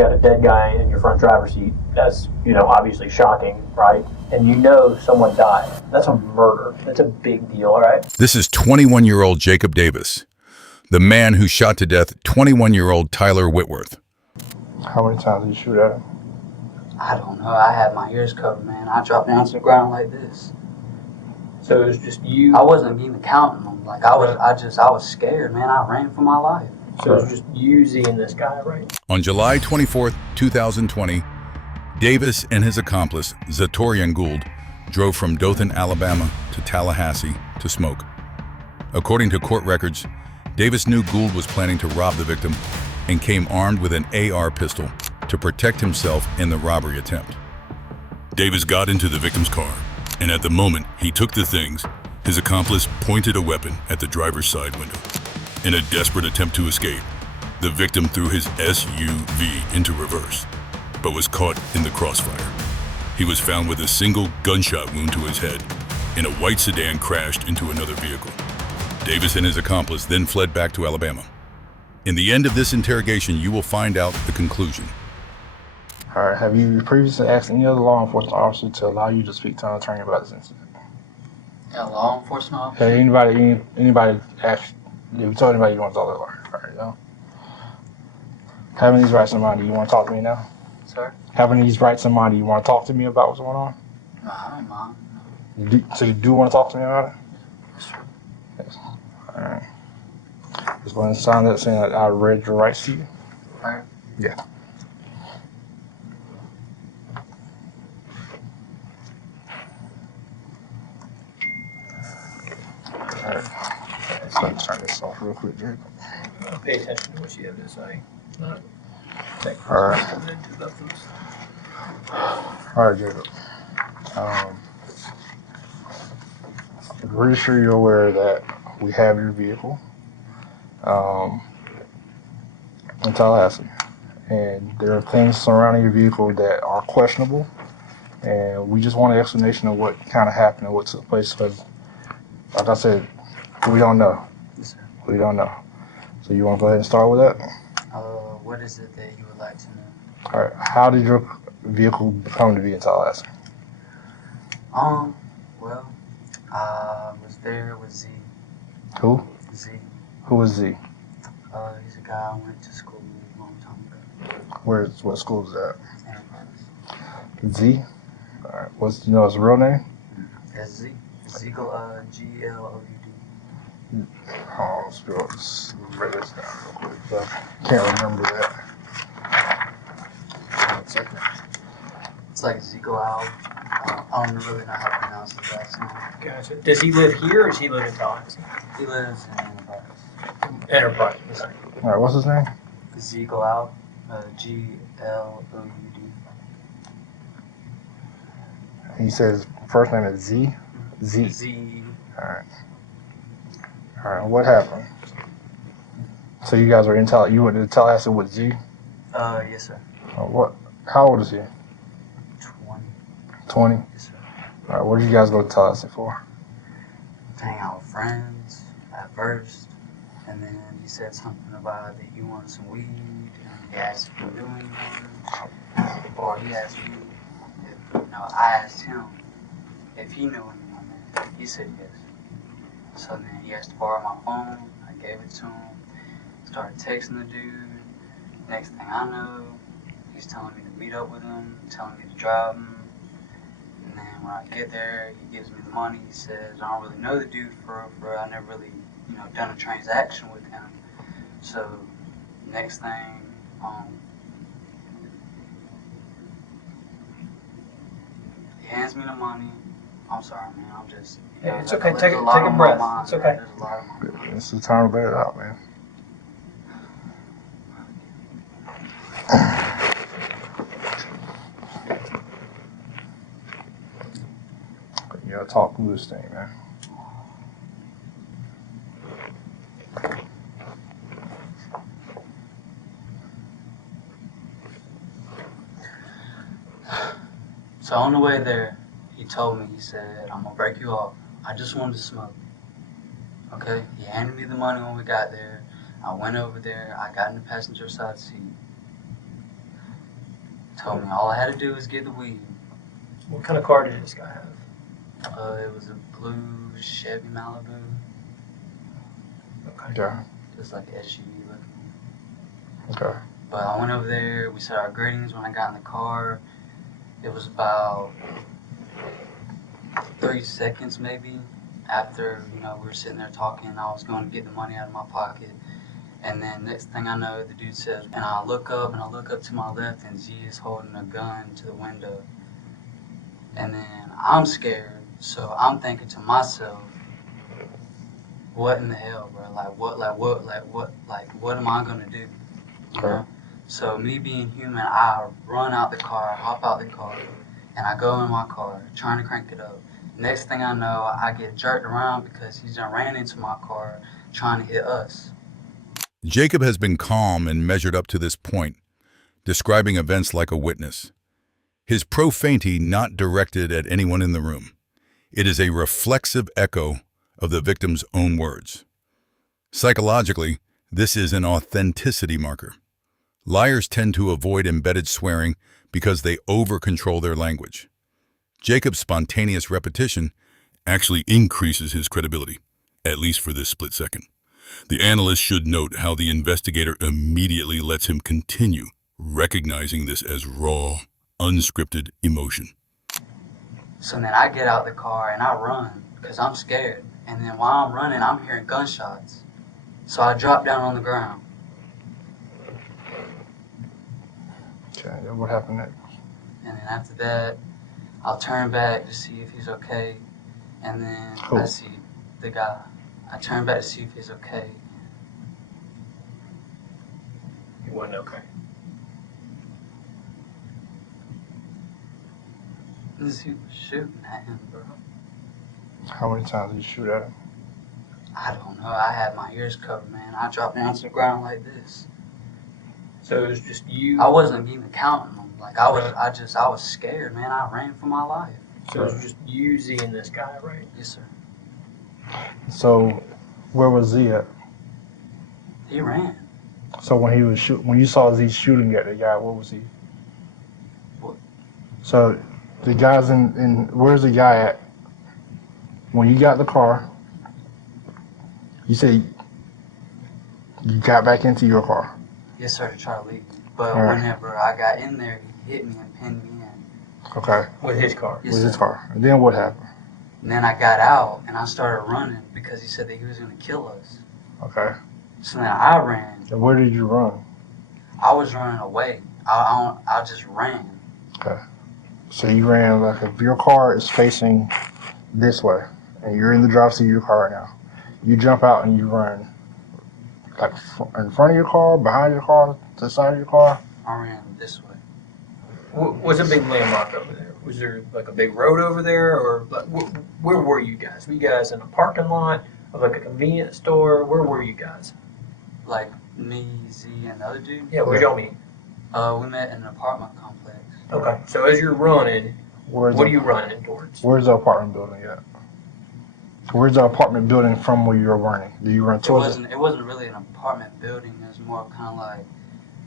got a dead guy in your front driver's seat. That's, obviously shocking, right? And you know someone died. That's a murder. That's a big deal, right? This is 21-year-old Jacob Davis, the man who shot to death 21-year-old Tyler Whitworth. How many times did you shoot at him? I don't know. I had my ears covered, man. I dropped down to the ground like this. So it was just you? I wasn't even counting them. Like, I was scared, man. I ran for my life. So it was just you, Z, and this guy, right? On July 24th, 2020, Davis and his accomplice, Zatorian Gould, drove from Dothan, Alabama to Tallahassee to smoke. According to court records, Davis knew Gould was planning to rob the victim and came armed with an AR pistol to protect himself in the robbery attempt. Davis got into the victim's car, and at the moment he took the things, his accomplice pointed a weapon at the driver's side window. In a desperate attempt to escape, the victim threw his SUV into reverse, but was caught in the crossfire. He was found with a single gunshot wound to his head, and a white sedan crashed into another vehicle. Davis and his accomplice then fled back to Alabama. In the end of this interrogation, you will find out the conclusion. All right, have you previously asked any other law enforcement officer to allow you to speak to an attorney about this incident? A law enforcement officer? Have anybody asked, have you told anybody you want to talk to a lawyer? All right, no. Having these rights in mind, do you want to talk to me now? Sir? Having these rights in mind, do you want to talk to me about what's going on? No, I don't mind. So you do want to talk to me about it? Sure. Yes. All right. Just going to sign that saying that I read your rights to you. All right. Yeah. All right. So let's turn this off real quick, Jacob. Pay attention to what you have to say. Not take All right. All right, Jacob. I'm pretty sure you're aware that we have your vehicle in Tallahassee, and there are things surrounding your vehicle that are questionable, and we just want an explanation of what kind of happened and what took place, because, like I said, we don't know. Yes, sir. We don't know. So you want to go ahead and start with that? What is it that you would like to know? All right. How did your vehicle come to be in Tallahassee? Well, I was there with Z. Who? Z. Who was Z? He's a guy I went to school with a long time ago. What school is that? Enterprise. Z? All right. Do you know his real name? That's Z. G-L-O-U-D. Oh, let's write this down real quick. But I can't remember that. 1 second. It's like Zico Al. I don't really know how to pronounce his last name. Gotcha. Does he live here or does he live in Tallahassee? He lives in Enterprise. Enterprise. Okay. All right, what's his name? Zico Al. G-L-O-U-D. He says first name is Z? Z. Z. All right. All right, what happened? So you guys were in you went to Tallahassee with Z? Yes, sir. How old is he? 20. 20? Yes, sir. All right, what did you guys go to Tallahassee for? Hang out with friends at first, and then he said something about that you wanted some weed, and he asked if you knew anyone, or he asked me I asked him if he knew anyone there. He said yes. So then he asked to borrow my phone. I gave it to him. Started texting the dude. Next thing I know, he's telling me to meet up with him, telling me to drive him. And then when I get there, he gives me the money. He says, I don't really know the dude for I never really, done a transaction with him. So next thing, he hands me the money. I'm sorry, man. I'm just. It's okay. Take a breath. It's okay. There's a lot of my mind. This is time to let it out, man. You gotta talk through this thing, man. So on the way there, he told me, he said, I'm gonna break you off. I just wanted to smoke. Okay? He handed me the money when we got there. I went over there. I got in the passenger side seat. Told me all I had to do was get the weed. What kind of car did this guy have? It was a blue Chevy Malibu. Okay. Yeah. Just like an SUV looking. Okay. But I went over there, we said our greetings when I got in the car. It was about 30 seconds maybe after, we were sitting there talking. I was going to get the money out of my pocket. And then next thing I know, the dude says, and I look up to my left and Z is holding a gun to the window. And then I'm scared, so I'm thinking to myself, what in the hell, bro? What am I gonna do? You know? So me being human, I run out the car, hop out the car, and I go in my car, trying to crank it up. Next thing I know, I get jerked around because he's done ran into my car, trying to hit us. Jacob has been calm and measured up to this point, describing events like a witness. His profanity not directed at anyone in the room. It is a reflexive echo of the victim's own words. Psychologically, this is an authenticity marker. Liars tend to avoid embedded swearing because they over-control their language. Jacob's spontaneous repetition actually increases his credibility, at least for this split second. The analyst should note how the investigator immediately lets him continue, recognizing this as raw, unscripted emotion. So then I get out the car and I run because I'm scared. And then while I'm running, I'm hearing gunshots. So I drop down on the ground. Okay, then what happened next? And then after that, I'll turn back to see if he's okay. And then I see the guy. I turn back to see if he's okay. He wasn't okay. He was shooting at him, bro. How many times did you shoot at him? I don't know. I had my ears covered, man. I dropped down to the ground like this. So it was just you? I wasn't even counting them. Like I was scared, man. I ran for my life. So it was just you, Z, and this guy, right? Yes, sir. So, where was Z at? He ran. So when you saw Z shooting at the guy, where was he? What? So the guy's in where's the guy at? When you got the car, you say you got back into your car. Yes, sir, to try to leave me. But All right. whenever I got in there, he hit me and pinned me in. Okay. With his car? Yes, With his sir. car. And then what happened? And then I got out and I started running because he said that he was going to kill us. Okay. So then I ran. And where did you run? I was running away. I just ran. Okay. So you ran like if your car is facing this way and you're in the driver's seat of your car right now. You jump out and you run like in front of your car, behind your car, to the side of your car. I ran this way. What's a big landmark over there? Was there like a big road over there, or like, where were you guys? Were you guys in a parking lot of like a convenience store? Where were you guys? Like me, Z, and the other dude. Yeah, where'd y'all meet? We met in an apartment complex. Okay, so as you're running, what are you running towards? Where's the apartment building at? Where's the apartment building from where you were running? Do you run towards it? It wasn't really an apartment building. It was more kind of like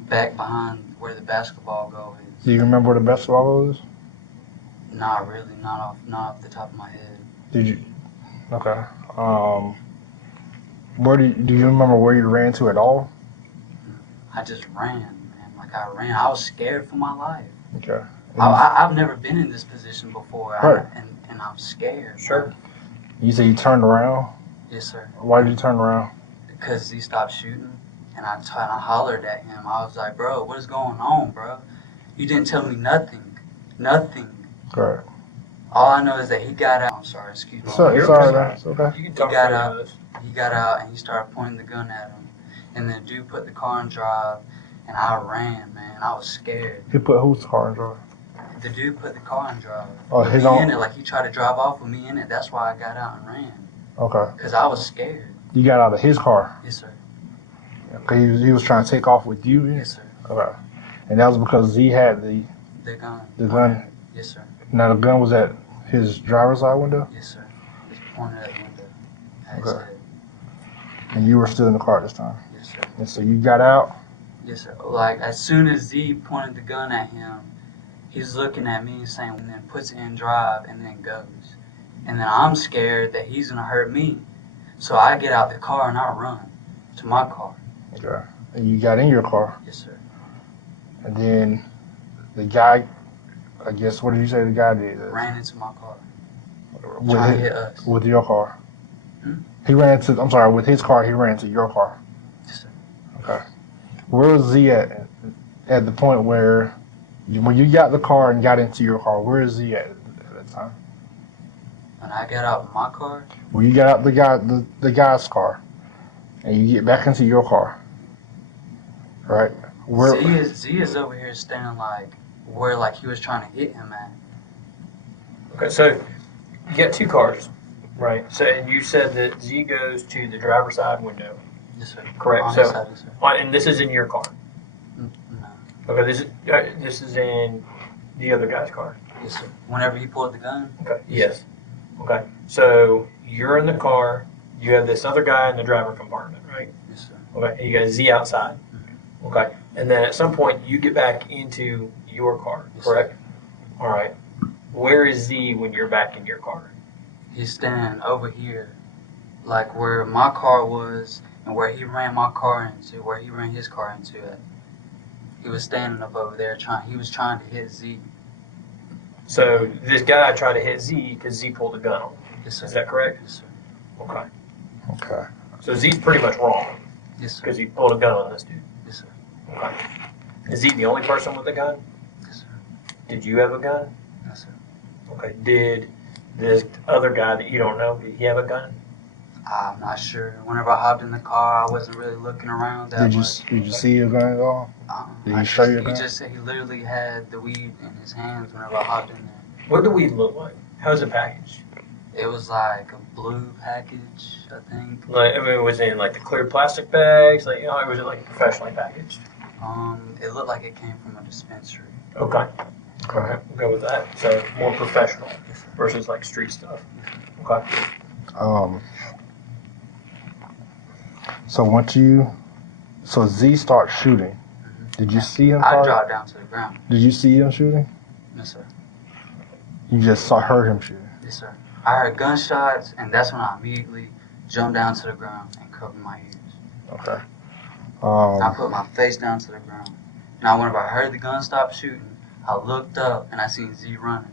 back behind where the basketball goal is. Do you remember where the basketball goal is? Not really. Not off the top of my head. Did you? Okay. Where do you remember where you ran to at all? I just ran, man. Like I ran. I was scared for my life. Okay. I've never been in this position before, Right. and I'm scared. Sure. You say you turned around. Yes, sir. Why did you turn around? Because he stopped shooting, and I hollered at him. I was like, "Bro, what is going on, bro? You didn't tell me nothing. Nothing." Correct. All I know is that he got out. I'm sorry, excuse me. So it's all right. It's okay. You can talk He got freely out. with us. He got out and he started pointing the gun at him. And then the dude put the car in drive, and I ran, man. I was scared. He put whose car in drive? The dude put the car in drive. Oh, With his me own. in it, like he tried to drive off with me in it. That's why I got out and ran. Okay. Because I was scared. You got out of his car. Yes, sir. Okay. He was trying to take off with you. In it? Yes, sir. Okay. And that was because he had the The gun. gun. Yes, sir. Now the gun was at his driver's side window, Yes, sir. It's pointed at the window. At his Okay. head. and you were still in the car this time. Yes, sir. And so you got out. Yes, sir. Like, as soon as Z pointed the gun at him, He's looking at me saying, and then puts it in drive and then goes. And then I'm scared that he's gonna hurt me. So I get out the car and I run to my car. Okay. And you got in your car. Yes, sir. And then the guy, I guess, what did you say the guy did? Ran into my car. With Trying to his- hit us. With your car. Hmm? He ran into, I'm sorry, with his car, he ran into your car. Yes, sir. Okay. Where was Z at the point where, when you got the car and got into your car, where is Z at that time? When I got out of my car, When you got out the guy's car, and you get back into your car, right? Where? Z is over here standing like where like he was trying to hit him at. Okay, so you got two cars, right? So and you said that Z goes to the driver's side window, Yes, sir. correct? On So, his side, yes, sir. and this is in your car. No. Okay, this is in the other guy's car. Yes, sir. Whenever he pulled the gun. Okay. Yes. Okay. So you're in the car. You have this other guy in the driver compartment, right? Yes, sir. Okay. And you got Z outside. Okay. And then at some point you get back into your car, Yes, correct? All right. Where is Z when you're back in your car? He's standing over here, like where my car was and where he ran my car into, where he ran his car into it. He was standing up over there he was trying to hit Z. So this guy tried to hit Z because Z pulled a gun on him. Yes, sir. Is that correct? Yes, sir. Okay. Okay. So Z's pretty much wrong Yes, sir. because he pulled a gun on this dude. Yes, sir. Okay. Is he the only person with a gun? Yes, sir. Did you have a gun? Yes, sir. Okay. Did this other guy that you don't know, did he have a gun? I'm not sure. Whenever I hopped in the car, I wasn't really looking around that Did much. you see your gun at all? Did he show you He that? just said he literally had the weed in his hands whenever I hopped in there. What do weed look like? How's it packaged? It was like a blue package, I think. Like, I mean, was it in like the clear plastic bags? Like, or was it like professionally packaged? It looked like it came from a dispensary. Okay. Okay. We'll go with that. So more professional versus like street stuff. Okay. So Z starts shooting. Did you see him? I dropped down to the ground. Did you see him shooting? Yes, sir. You just heard him shooting. Yes, sir. I heard gunshots, and that's when I immediately jumped down to the ground and covered my ears. Okay. I put my face down to the ground. Now, whenever I heard the gun stop shooting, I looked up and I seen Z running.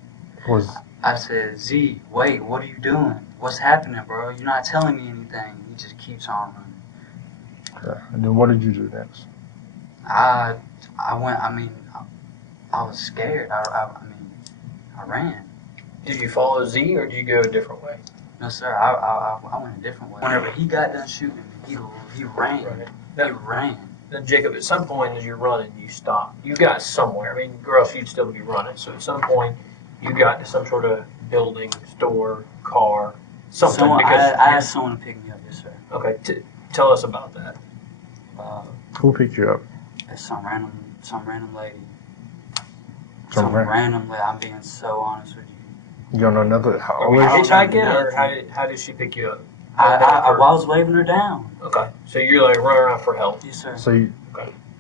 I said, Z, wait, what are you doing? What's happening, bro? You're not telling me anything. He just keeps on running. Okay. And then what did you do next? I was scared. I ran. Did you follow Z or did you go a different way? No, sir, I went a different way. Whenever he got done shooting, he ran. Right. He ran. Then Jacob, at some point as you're running, you stop. You got somewhere. I mean, or else you'd still be running. So at some point, you got to some sort of building, store, car, something. I asked someone to pick me up, yes, sir. Okay, tell us about that. Who picked you up? It's some random lady. Some Random lady. I'm being so honest with you. You don't know nothing. Are we hitchhiking, or how did she pick you up? I was waving her down. Okay, so you're like running around for help. Yes, sir. So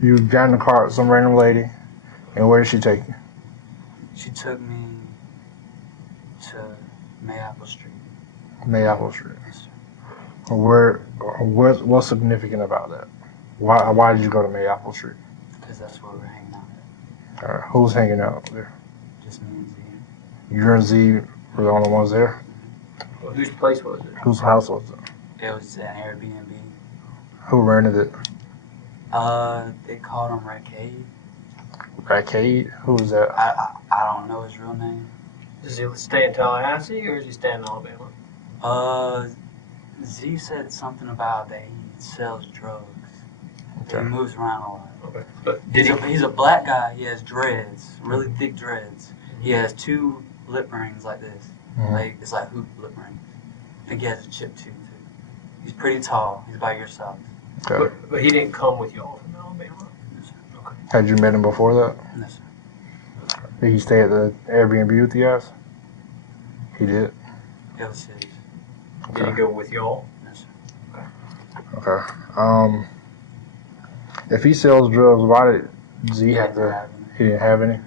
you got in the car with some random lady, and where did she take you? She took me to Mayapple Street. Mayapple Street. Yes, sir. What's significant about that? Why did you go to Mayapple Street? Because that's where we're hanging out. All right, who's hanging out there? Just me and Z. You and Z were the only ones there? Well, whose place was it? Whose house was it? It was an Airbnb. Who rented it? They called him Rackade. Arcade? Who was that? I don't know his real name. Does he stay in Tallahassee or does he stay in Alabama? Z said something about that he sells drugs. Okay. He moves around a lot. Okay. But He's a black guy. He has dreads, really thick dreads. He has 2 lip rings like this. Mhm. Like it's like hoop lip rings. I think he has a chip tooth too. He's pretty tall. He's about your size. Okay. But he didn't come with y'all from Alabama. Yes, sir. Okay. Had you met him before that? Yes, sir. Did he stay at the Airbnb with you guys? He did? It was his. Did he go with y'all? Yes, sir. Okay. If he sells drugs, why did Z He have didn't to? have any. He didn't have any?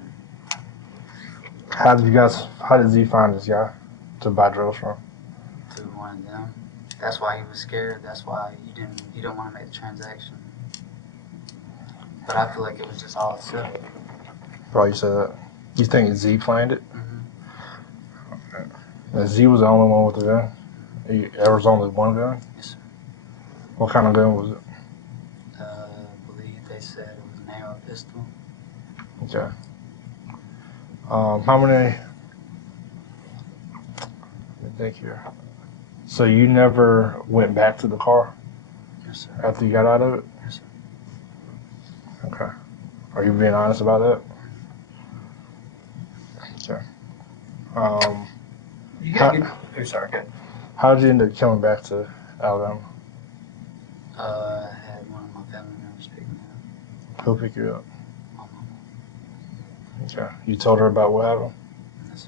How did Z find this guy to buy drugs from? Through one of them. That's why he was scared. That's why you didn't want to make the transaction. But I feel like it was just all set up. Why you said that? You think Z planned it? Mm-hmm. And Z was the only one with the gun? There was only one gun? Yes, sir. What kind of gun was it? I believe they said it was an AR pistol. Okay. How many? Let me think here. So you never went back to the car Yes, sir. after you got out of it? Yes, sir. Okay. Are you being honest about that? Okay. You got good. Oh, sorry. Good. How did you end up coming back to Alabama? I had one of my family members pick me up. Who picked you up? My mom. Okay. You told her about what happened? Yes,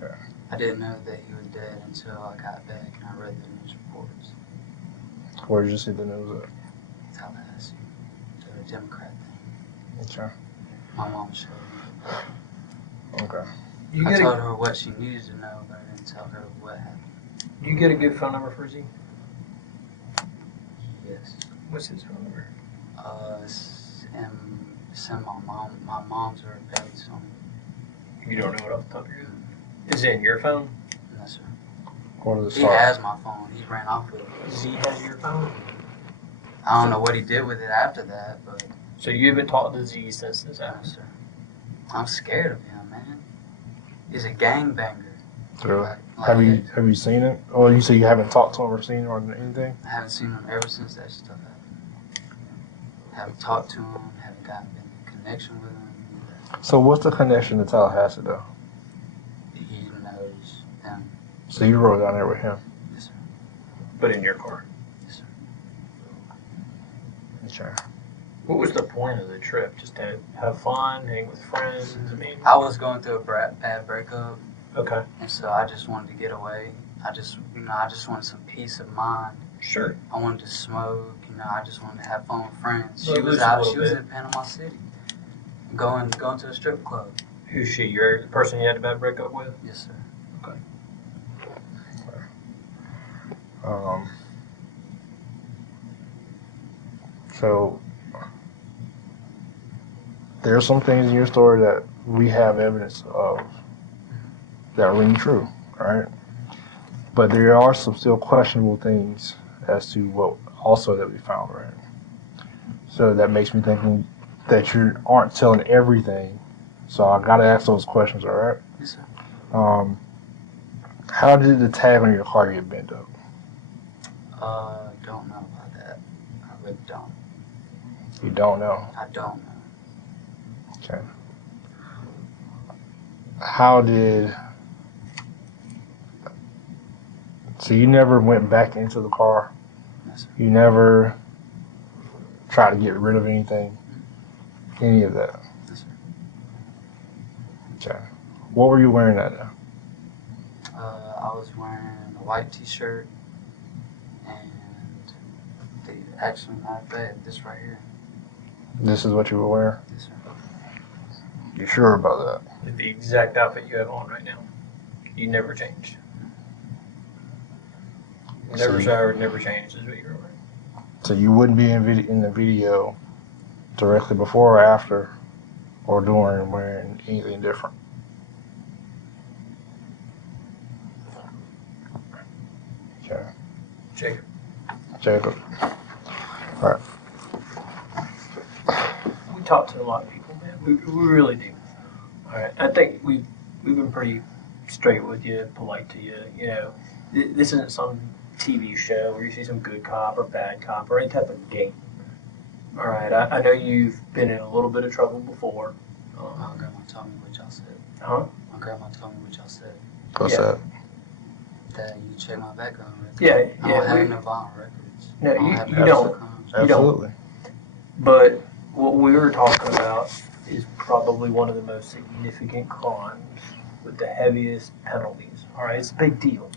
sir. Okay. I didn't know that he was dead until I got back and I read the news reports. Where did you see the news at? Tallahassee, the Democrat thing. Okay. My mom showed me. Okay. You I get told a her what she needed to know, but I didn't tell her what happened. you get a good phone number for Z. Yes. What's his phone number? Send my mom's or Bailey's phone. You don't know it off the top of your head. Is it in your phone? No, sir. What did it He start? has my phone. He ran off with it. Z has your phone. I don't know what he did with it after that, but So you haven't talked to Z since this no, happened. sir. I'm scared of him, man. He's a gangbanger. Really? Like, Have you seen it? Or you say you haven't talked to him or seen him or anything? I haven't seen him ever since that stuff happened. Haven't talked to him. Haven't gotten in connection with him. So what's the connection to Tallahassee though? He knows them. So you rode down there with him? Yes, sir. But in your car. Yes, sir. Okay. What was the point of the trip? Just to have fun, hang with friends? I mean, I was going through a bad breakup, okay, and so I just wanted to get away. I just wanted some peace of mind. sure. I wanted to smoke, I just wanted to have fun with friends. Well, She was lose a out. little She was bit. in Panama City, going to a strip club. Who's she? You're the person you had a bad breakup with? Yes, sir. So there's some things in your story that we have evidence of that ring true, right? But there are some still questionable things as to what also that we found, right? So that makes me thinking that you aren't telling everything. So I gotta ask those questions, all right? Yes, sir. How did the tag on your car get bent up? Don't know about that. I really don't. You don't know. I don't know. Okay. How did... So you never went back into the car? Yes, sir. You never tried to get rid of anything? Any of that? Yes, sir. Okay. What were you wearing that day? I was wearing a white t-shirt and actually, matter of fact, this right here. This is what you were wearing? Yes, sir. You sure about that? The exact outfit you have on right now. You never changed. Never See. showered, never changed is what you were wearing. So you wouldn't be in the video directly before or after or during wearing anything different? Okay. Jacob. Jacob. All right. We talk to a lot of people, man. We really do. All right. I think we've been pretty straight with you, polite to you. You know, this isn't some TV show where you see some good cop or bad cop or any type of game. All right. I know you've been in a little bit of trouble before. My grandma told me what y'all said. Huh? My grandma told me what y'all said. What's Yeah. that? That you check my background record. Yeah. I don't have Yeah. no violent records. No, I don't you have no don't. violent crimes. You don't. Absolutely. But what we were talking about is probably one of the most significant crimes with the heaviest penalties. All right, it's a big deal.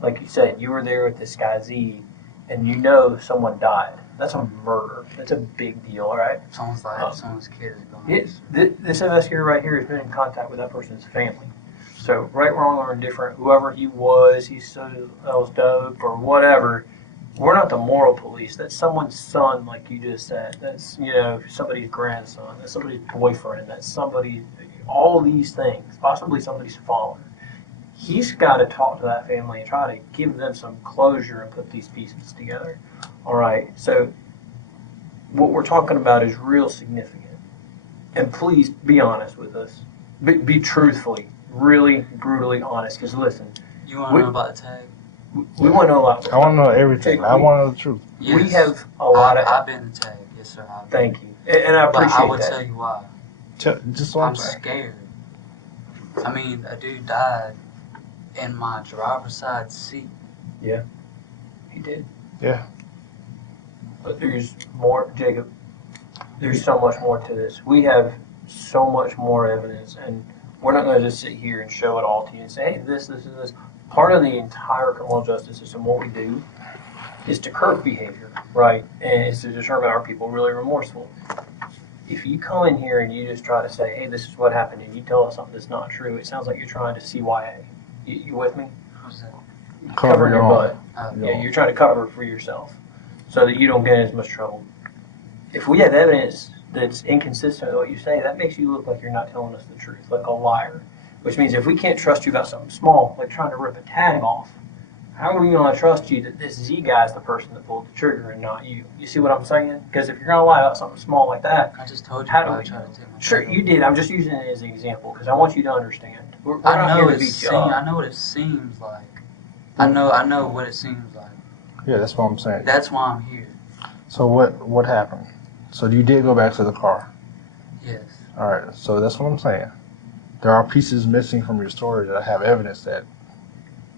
Like you said, you were there with this guy Z, and you know someone died. That's a murder. That's a big deal, all right? Someone's life, someone's kid is gone. This investigator right here has been in contact with that person's family. So, right, wrong, or indifferent, whoever he was, he sells dope or whatever, we're not the moral police. That's someone's son, like you just said. That's, somebody's grandson. That's somebody's boyfriend. That's somebody, all these things, possibly somebody's father. He's got to talk to that family and try to give them some closure and put these pieces together. All right, so what we're talking about is real significant. And please be honest with us. Be truthfully, really brutally honest. Because listen, You want to know about the tag? we want to know a lot. I want to know everything. I want to know the truth. Yes. We have a lot of. I've been tagged. Yes, sir. Thank you, and I appreciate But I will that. tell you why. Just what I'm scared. I mean, a dude died in my driver's side seat. He did. Yeah. But there's more, Jacob. There's so much more to this. We have so much more evidence, and we're not going to just sit here and show it all to you and say, hey, this, and this. Part of the entire criminal justice system, what we do, is to curb behavior, right? And it's to determine are people really remorseful. If you come in here and you just try to say, hey, this is what happened, and you tell us something that's not true, it sounds like you're trying to CYA. You with me? What's that? Cover your butt. Yeah. Yeah, you're trying to cover it for yourself so that you don't get in as much trouble. If we have evidence that's inconsistent with what you say, that makes you look like you're not telling us the truth, like a liar. Which means if we can't trust you about something small, like trying to rip a tag off, how are we going to trust you that this Z guy is the person that pulled the trigger and not you? You see what I'm saying? Because if you're going to lie about something small like that, I just told you how do I we tried to take my Sure, tag you off. did. I'm just using it as an example because I want you to understand. We're I not know here to beat you I up. know what it seems like. I know what it seems like. Yeah, that's what I'm saying. That's why I'm here. So what happened? So you did go back to the car. Yes. All right. So that's what I'm saying. There are pieces missing from your story that I have evidence that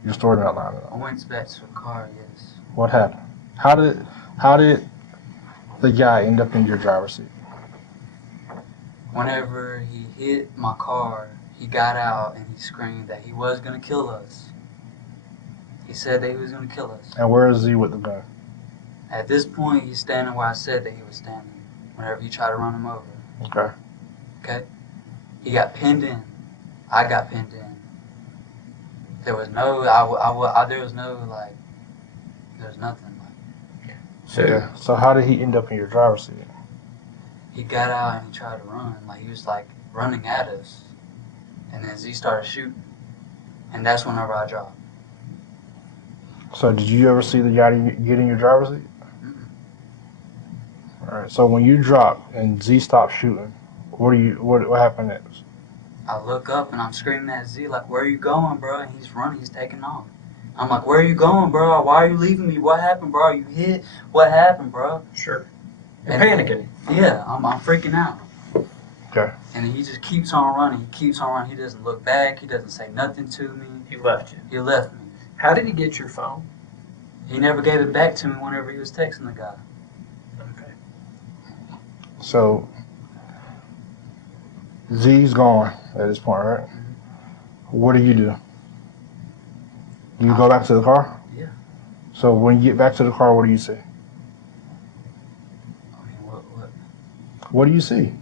your story not lining I up. went back to the car. Yes. What happened? How did the guy end up in your driver's seat? Whenever he hit my car, he got out and he screamed that he was gonna kill us. He said that he was gonna kill us. And where is he with the gun? At this point, he's standing where I said that he was standing. Whenever he tried to run him over. Okay. Okay. He got pinned in. I got pinned in. There was no, there was nothing. Yeah. So how did he end up in your driver's seat? He got out and he tried to run. Like, he was, like, running at us. And then Z started shooting. And that's whenever I dropped. So did you ever see the guy get in your driver's seat? Mm-mm. All right. So when you dropped and Z stopped shooting, what happened next? I look up and I'm screaming at Z, like, where are you going, bro? And he's running, he's taking off. I'm like, where are you going, bro? Why are you leaving me? What happened, bro? You hit? What happened, bro? Sure. You're And- panicking. Yeah, I'm freaking out. Okay. And he just keeps on running. He keeps on running. He doesn't look back. He doesn't say nothing to me. He left you. He left me. How did he get your phone? He never gave it back to me whenever he was texting the guy. Okay. So Z's gone at this point, right? What do? You go back to the car? Yeah. So when you get back to the car, what do you see? I mean, what? What do you see?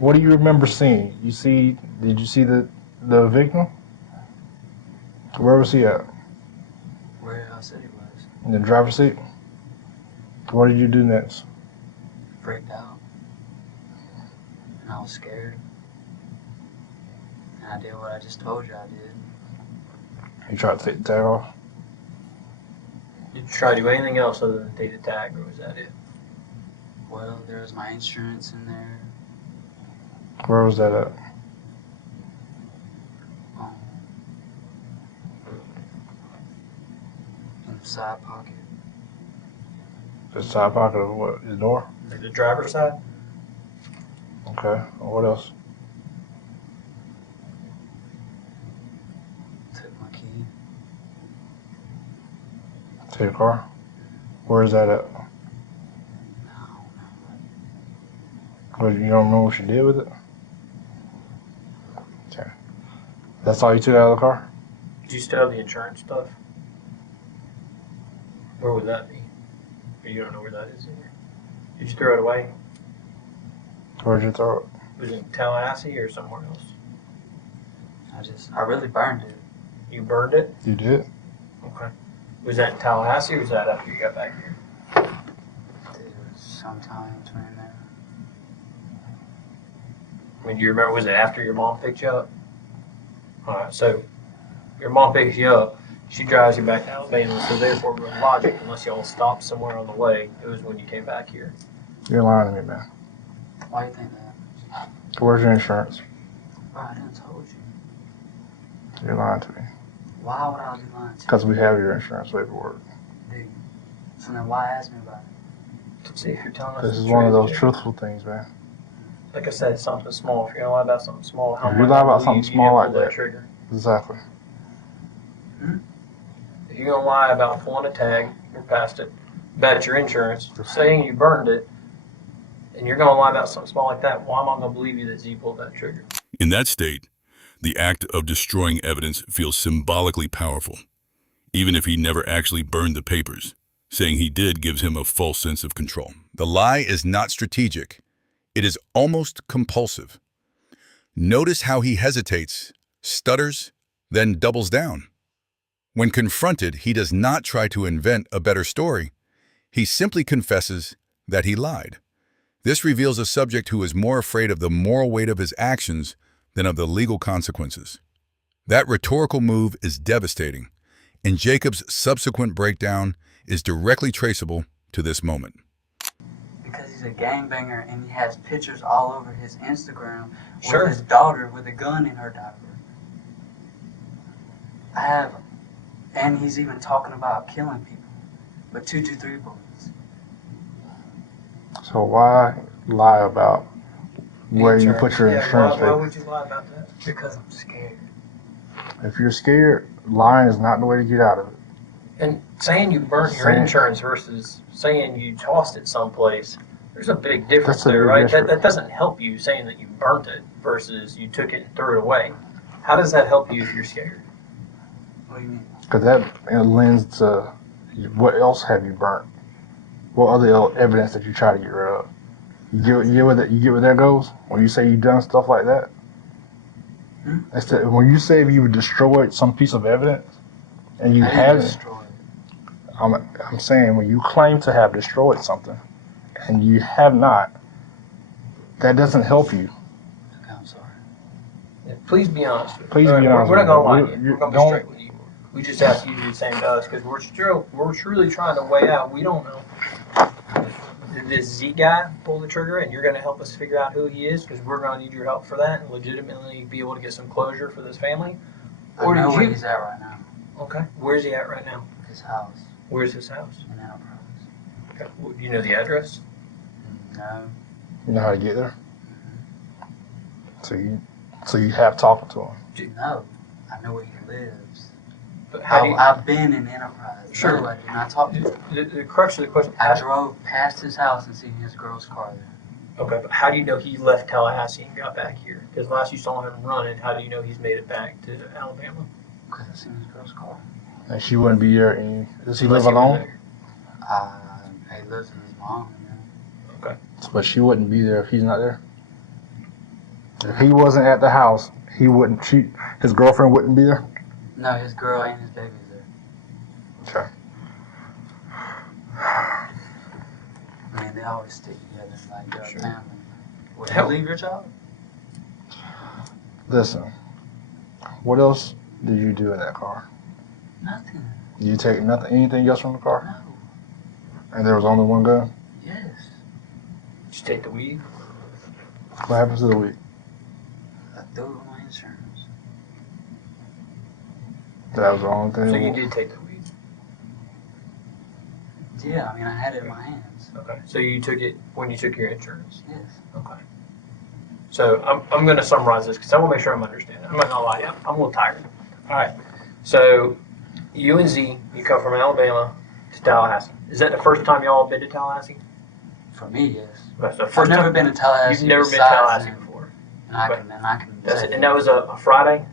What do you remember seeing? Did you see the victim? Where was he at? Where I said he was. In the driver's seat? What did you do next? Freaked out. And I was scared. And I did what I just told you I did. You tried to take the tag off? Did you try to do anything else other than take the tag, or was that it? Well, there was my insurance in there. Where was that at? In the side pocket. The side pocket of what? His door? Like the driver's side? Okay. What else? Took my key. To your car? Where is that at? But you don't remember what you did with it? Okay. That's all you took out of the car? Did you still have the insurance stuff? Where would that be? You don't know where that is either. Did you throw it away? Where'd you throw it? Was it in Tallahassee or somewhere else? I really burned it. You burned it? You did? Okay. Was that in Tallahassee or was that after you got back here? It was sometime between there. I mean, do you remember, was it after your mom picked you up? Alright, so your mom picks you up, she drives you back to Alabama, so therefore with logic, unless y'all stopped somewhere on the way, it was when you came back here. You're lying to me, man. Why do you think that? Where's your insurance? Bro, I didn't told you. You're lying to me. Why would I be lying to you? Because we have your insurance paperwork. Dude. So then why ask me about it? To see if you're telling us This the is one of truth, those Jay. truthful things, man. Like I said, something small. If you're gonna lie about something small, how If much you lie about do something you small like pull that. trigger? Exactly. If you're gonna lie about pulling a tag, you're past it. Bet your insurance, saying you burned it, and you're gonna lie about something small like that, why am I gonna believe you that Z pulled that trigger? In that state, the act of destroying evidence feels symbolically powerful, even if he never actually burned the papers. Saying he did gives him a false sense of control. The lie is not strategic. It is almost compulsive. Notice how he hesitates, stutters, then doubles down. When confronted, he does not try to invent a better story. He simply confesses that he lied. This reveals a subject who is more afraid of the moral weight of his actions than of the legal consequences. That rhetorical move is devastating, and Jacob's subsequent breakdown is directly traceable to this moment. Because he's a gangbanger and he has pictures all over his Instagram Sure. with his daughter with a gun in her diaper. And he's even talking about killing people with 223 bullets. So why lie about where you put your insurance Why paper? would you lie about that? Because I'm scared. If you're scared, lying is not the way to get out of it. And saying you burnt your Saying- insurance versus saying you tossed it someplace, there's a big difference That's a there, big right? difference. That doesn't help you saying that you burnt it versus you took it and threw it away. How does that help you if you're scared? What do you mean? Because that lends to what else have you burnt? What other evidence that you try to get rid of? You get where that goes? When you say you've done stuff like that? Instead, when you say you've destroyed some piece of evidence and you I didn't haven't, destroy it. I'm saying when you claim to have destroyed something and you have not, that doesn't help you. Okay, I'm sorry. Yeah, please be honest with me. Please All be right, honest We're not with going to lie me. to you. We're going to be Don't- straight with you. We just ask you to do the same to us because we're truly trying to weigh out. We don't know. Did this Z guy pull the trigger and you're going to help us figure out who he is because we're going to need your help for that and legitimately be able to get some closure for this family? Or I know did where you? he's at right now. Okay. Where's he at right now? His house Where's his house? in Enterprise. Okay. Well, do you know the address? No. You know how to get there? So you have talking to him. No. I know where he lives. But how do you, I've been in Enterprise. Sure. No, I did not talk to him. the crux of the question, I drove past his house and seen his girl's car there. okay, but how do you know he left Tallahassee and got back here? Because last you saw him running, how do you know he's made it back to Alabama? Because I seen his girl's car. And she wouldn't be there. And does he Unless live was alone? there. He lives with his mom. You know? But she wouldn't be there if he's not there. If he wasn't at the house, he wouldn't. His girlfriend wouldn't be there. No, his girl and his baby's there. Okay. I mean, they always stick together like a Sure. family. Would you Hell- leave your job? Listen. What else did you do in that car? Nothing. Did you take anything else from the car? No. And there was only one gun. Yes. Did you take the weed? What happens to the weed? I threw it on my insurance. That was the only thing. So you did take the weed. Yeah, I mean, I had it in my hands. Okay. So you took it when you took your insurance. Yes. Okay. So I'm going to summarize this because I want to make sure I'm understanding. I'm not going to lie to you. I'm a little tired. All right. So you and Z, you come from Alabama to Tallahassee. Is that the first time y'all have been to Tallahassee? For me, yes. That's the I've first never time. been to Tallahassee. You've never been to besides Tallahassee then. before. And I can That's say it. And that was a Friday?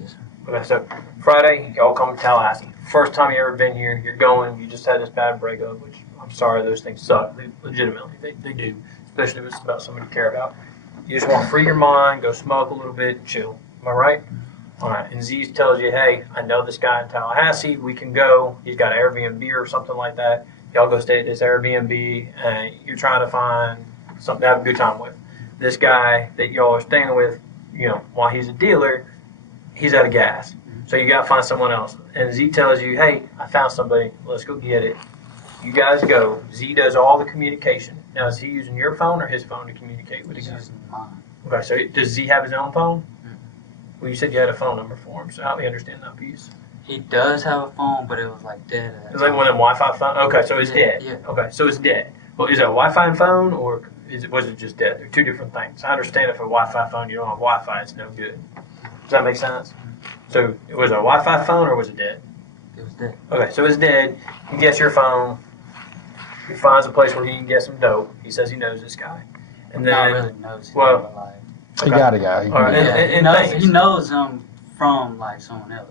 Yes, sir. Okay, so Friday, y'all come to Tallahassee. First time you ever been here, you're going, you just had this bad breakup, which I'm sorry, those things suck. Legitimately, they do, especially if it's about somebody you care about. You just want to free your mind, go smoke a little bit, and chill. Am I right? All right. And Z tells you, hey, I know this guy in Tallahassee. We can go. He's got an Airbnb or something like that. Y'all go stay at this Airbnb, and you're trying to find something to have a good time with. This guy that y'all are staying with, while he's a dealer, he's out of gas. So you got to find someone else. And Z tells you, hey, I found somebody. Let's go get it. You guys go. Z does all the communication. Now, is he using your phone or his phone to communicate with you guys? Using mine. Okay, so does Z have his own phone? Well, you said you had a phone number for him, so help me understand that piece. He does have a phone, but it was like dead. It's like one of them Wi-Fi phones? Okay, so it's dead. Yeah. Okay, so it's dead. Well, is it a Wi-Fi phone or was it just dead? They're two different things. I understand if a Wi-Fi phone, you don't have Wi-Fi, it's no good. Does that make sense? So was it a Wi-Fi phone or was it dead? It was dead. Okay, so it's dead. He gets your phone. He finds a place where he can get some dope. He says he knows this guy. And then, Not really knows him, well, but like, He got a guy. All right, yeah, he knows him from like someone else.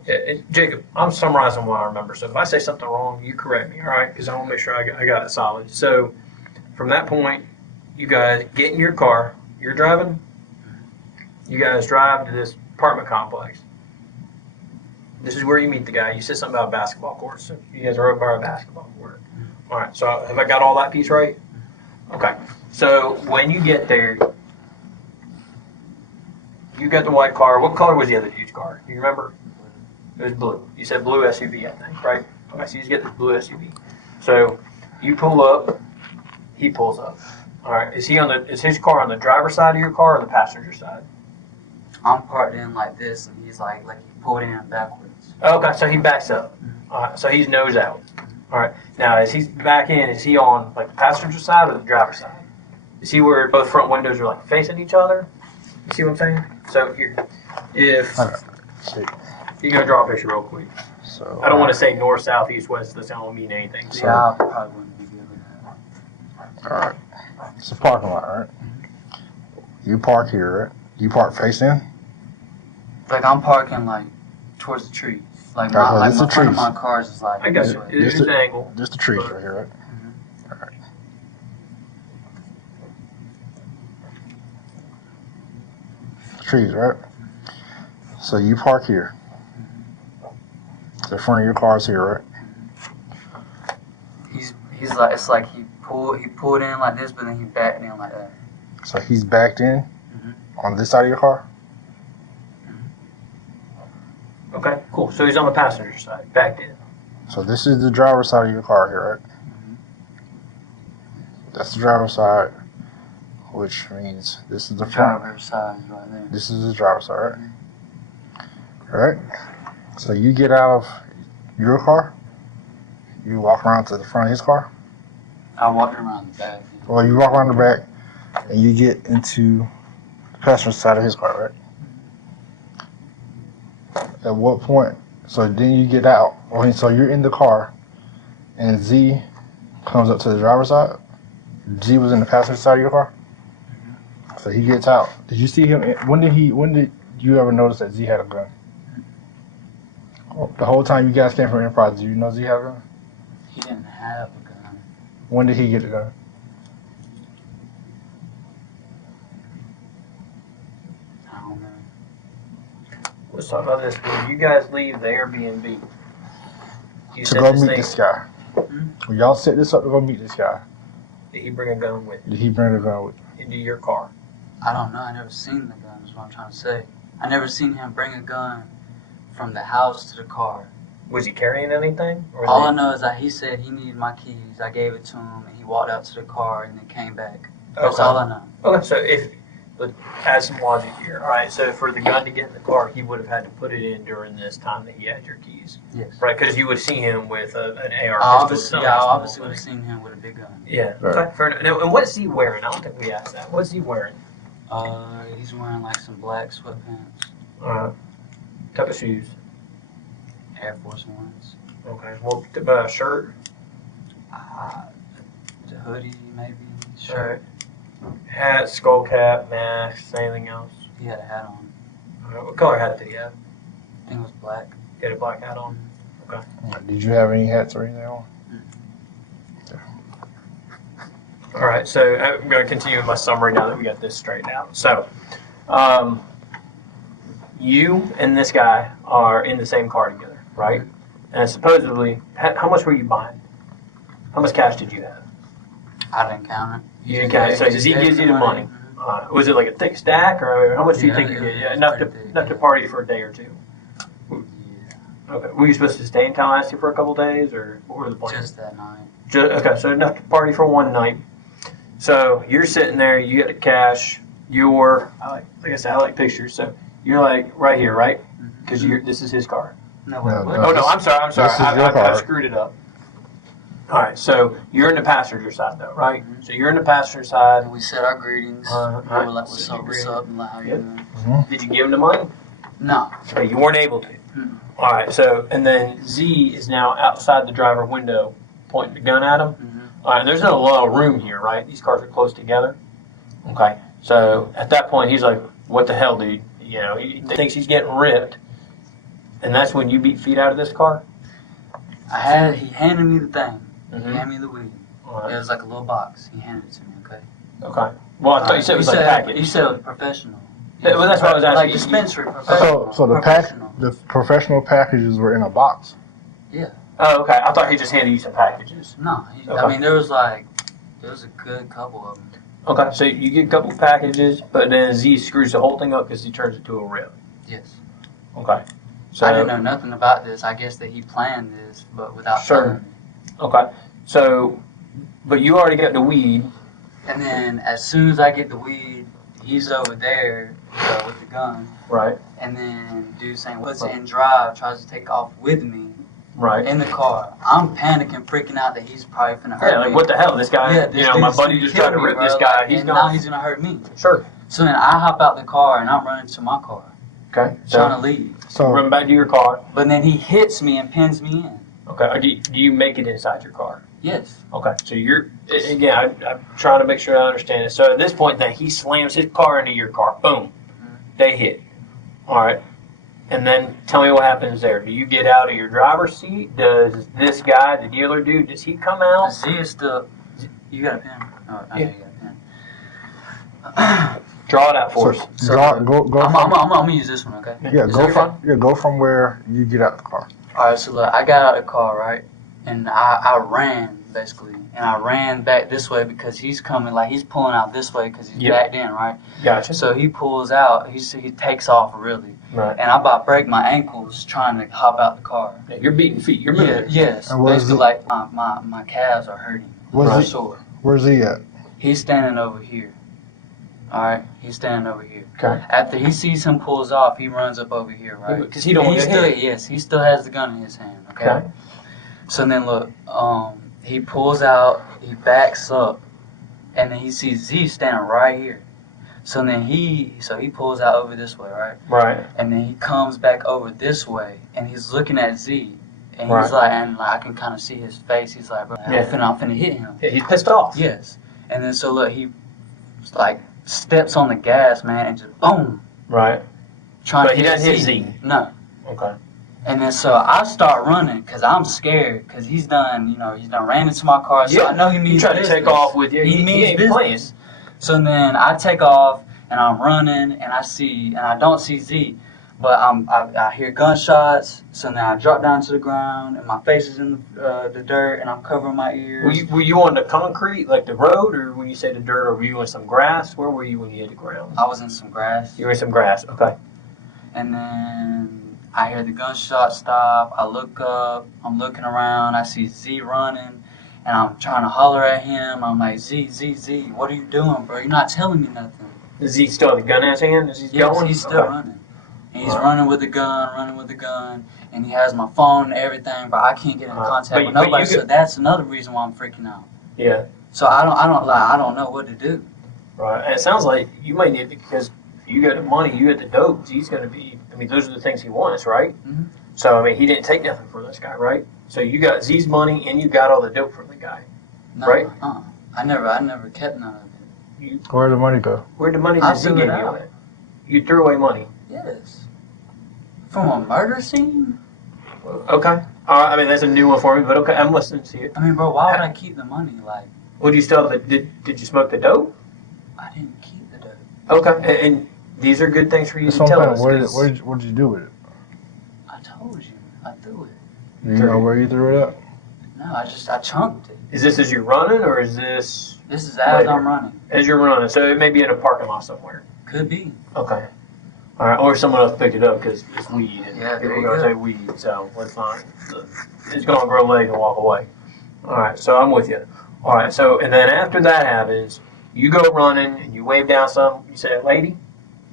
Jacob, I'm summarizing what I remember. So if I say something wrong, you correct me, all right? Because I want to make sure I got it solid. So from that point, you guys get in your car. You're driving. You guys drive to this apartment complex. This is where you meet the guy. You said something about a basketball court. So you guys are over by a basketball court. All right. So have I got all that piece right? Okay. So when you get there, you got the white car. What color was the other dude's car? Do you remember? It was blue. You said blue SUV, I think, right? Okay, so you get this blue SUV. So you pull up. He pulls up. All right. Is his car on the driver's side of your car or the passenger side? I'm parked in like this, and he's like he pulled in backwards. Okay, so he backs up. All right, so he's nose out. All right. Now, as he's back in, is he on like the passenger side or the driver's side? Is he where both front windows are like facing each other? You see what I'm saying? So here, if you're gonna draw a picture real quick. So I don't want to say north, south, east, west. That don't mean anything. So- Yeah, I probably wouldn't be good with that. All right. It's a parking lot, right? You park here, right? You park facing. Like I'm parking like towards the trees. Like Right, my this is the front of trees. my cars is like I got this you. way. There's an angle. Just the trees right here, right? Mhm. All right. Trees, right? So you park here. The front of your car is here, right? He's like it's like he pulled in like this, but then he backed in like that. So he's backed in Mhm. on this side of your car. Okay, cool. So he's on the passenger side, backed in. So this is the driver's side of your car here, right? That's the driver's side, which means this is the front. Driver's side is right there. This is the driver's side, right? Alright. So you get out of your car, you walk around to the front of his car, I walked around the back. or you walk around the back and you get into the passenger side of his car, right? At what point? So then you get out. So you're in the car, and Z comes up to the driver's side. Z was in the passenger side of your car. So he gets out. Did you see him? When did you ever notice that Z had a gun? The whole time you guys came from Enterprise, did you know Z had a gun? He didn't have a gun. When did he get a gun? I don't know. Let's talk about this. When you guys leave the Airbnb, you To said go this meet thing, this guy. Hmm? When y'all set this up to go meet this guy, did he bring a gun with did he bring a gun with him? into your car? I don't know. I never seen the gun. Is what I'm trying to say. I never seen him bring a gun from the house to the car. Was he carrying anything? Or was All I he- know is that he said he needed my keys. I gave it to him, and he walked out to the car and then came back. That's Okay. all I know. Okay, so let's add some logic here. All right, so for the gun to get in the car, he would have had to put it in during this time that he had your keys, Yes. right? Because you would have seen him with an AR I pistol. or obviously, something yeah, I small, obviously would like- have seen him with a big gun. Yeah. Right. Okay. Fair enough. Now, and what's he wearing? I don't think we asked that. What's he wearing? He's wearing like some black sweatpants, Type of shoes. Air Force Ones, Okay. Well, shirt. the hoodie maybe, All shirt. right. Hat, skull cap, mask, anything else? He had a hat on. All right. What color hat did he have? I think it was black. He had a black hat on. Did you have any hats or anything on? All right, so I'm going to continue with my summary now that we got this straightened out. So, you and this guy are in the same car together, right? And supposedly, how much were you buying? How much cash did you have? I didn't count it. You didn't count it. So he gives you the money. Was it like a thick stack, or how much do you think you get? Yeah, enough to party for a day or two. Yeah. Okay. Were you supposed to stay in Tallahassee for a couple days, or what were the plans? Just that night. Okay, so enough to party for one night. So you're sitting there, you get the cash. You're like I said, I like pictures. So you're like right here, right? Because this is his car. No, No, wait, no. Oh no, I'm sorry. This is your I car. screwed it up. All right, so you're in the passenger side though, right? So you're in the passenger side. we said our greetings. We were like, what's up, and like, how you doing? Did you give him the money? No. Okay, you weren't able to. All right, so and then Z is now outside the driver window, pointing the gun at him. All right, there's not a lot of room here, right? These cars are close together. Okay, so at that point he's like, "What the hell, dude?" You know, he thinks he's getting ripped, and that's when you beat feet out of this car. He handed me the thing. He handed me the weed. All right. It was like a little box. He handed it to me, okay? Okay. Well, I thought you said it was like package. You said it was professional. Yeah, well, that's what I was asking. Like dispensary, professional. So the professional packages were in a box. Yeah. Oh, okay. I thought he just handed you some packages. No, Okay. I mean there was a good couple of them. Okay, so you get a couple packages, but then Z screws the whole thing up because he turns it to a rip. Yes. Okay. So I didn't know nothing about this. I guess that he planned this, but without telling me. Okay. So, but you already got the weed. And then as soon as I get the weed, he's over there with the gun. Right. And then dude saying, "What's in drive?" tries to take off with me Right. in the car. I'm panicking, freaking out that he's probably finna hurt Yeah, me. like what the hell? This guy, Yeah, this my dude's buddy gonna just kill tried to me, rip bro. this guy. Like, He's and now gone. he's gonna hurt me. Sure. So then I hop out the car and I'm running to my car, Okay. trying to So leave. So run back to your car. But then he hits me and pins me in. Okay. Or do you make it inside your car? Yes. Okay. So again, I'm trying to make sure I understand this. So at this point, then he slams his car into your car. Boom. They hit. All right. And then tell me what happens there. Do you get out of your driver's seat? Does this guy, the dealer dude, does he come out? Z is still. You got a pen? Oh, no, Yeah. you got a pen. Draw it out for us. So go I'm from, gonna use this one, okay? yeah, Is go that from go from where you get out the car. All right, so look, I got out of the car, right, and I ran basically, and I ran back this way because he's coming, like he's pulling out this way because he's Yep. backed in, right? Gotcha. So he pulls out, he takes off really, Right. and I about break my ankles trying to hop out the car. Yeah, you're beating feet. You're Yeah, moving. yes, And what is basically it? like my calves are hurting. Where's for he? sure. Where's he at? He's standing over here. All right, he's standing over here. Okay. After he sees him pulls off, he runs up over here, right? Because he don't want He to still, get hit. yes, he still has the gun in his hand. Okay. Okay. So then look, he pulls out, he backs up, and then he sees Z standing right here. So then he pulls out over this way, right? Right. And then he comes back over this way, and he's looking at Z, and Right. he's like, and like, I can kind of see his face. He's like, bro, Yeah. I'm finna hit him. Yeah, he's pissed off. Yes. And then so look, he like steps on the gas, man, and just boom, Right. trying But to he hit doesn't hit Z. Z. No. Okay. And then so I start running because I'm scared because he's done ran into my car. So Yeah. I know he He means tried to business. take off with you. He means ain't business. playing. So then I take off and I'm running and I don't see Z, but I hear gunshots. So then I drop down to the ground and my face is in the dirt and I'm covering my ears. Were you on the concrete, like the road, or when you say the dirt, or were you in some grass? Where were you when you hit the ground? I was in some grass. You were in some grass. Okay. And then I hear the gunshot stop. I look up. I'm looking around. I see Z running. And I'm trying to holler at him. I'm like, Z, what are you doing, bro? You're not telling me nothing. Is he still have the gun in his hand? Is he Yes, going? he's still running. And he's running with the gun. And he has my phone and everything, but I can't get in contact But with nobody. you So that's another reason why I'm freaking out. Yeah. So I don't know what to do. Right. And it sounds like you might need, because you got the money, you got the dope. He's going to be. I mean, those are the things he wants, right? Mhm. So I mean, he didn't take nothing for this guy, right? So you got Z's money and you got all the dope from the guy. No, Right. I never kept none of it. Where'd the money go? Where'd the money I that Z threw gave it you? out. At? You threw away money. Yes. From a murder scene? Okay. I mean, that's a new one for me, but okay, I'm listening to you. I mean, bro, why would I keep the money? Like, Would you still have did you smoke the dope? I didn't keep the dope. Okay, and these are good things for you That's to what I'm tell saying. us. What did you do with it? I told you. I threw it. Do you know where you threw it at? No, I chunked it. Is this as you're running, or is this This is as later? I'm running. As you're running? So it may be in a parking lot somewhere. Could be. Okay. All right, or someone else picked it up because it's weed, and Yeah, there people you are going to go. say weed, so let's not. It's going to grow legs and walk away. All right, so I'm with you. All right, so and then after that happens, you go running and you wave down some. You say, "Lady."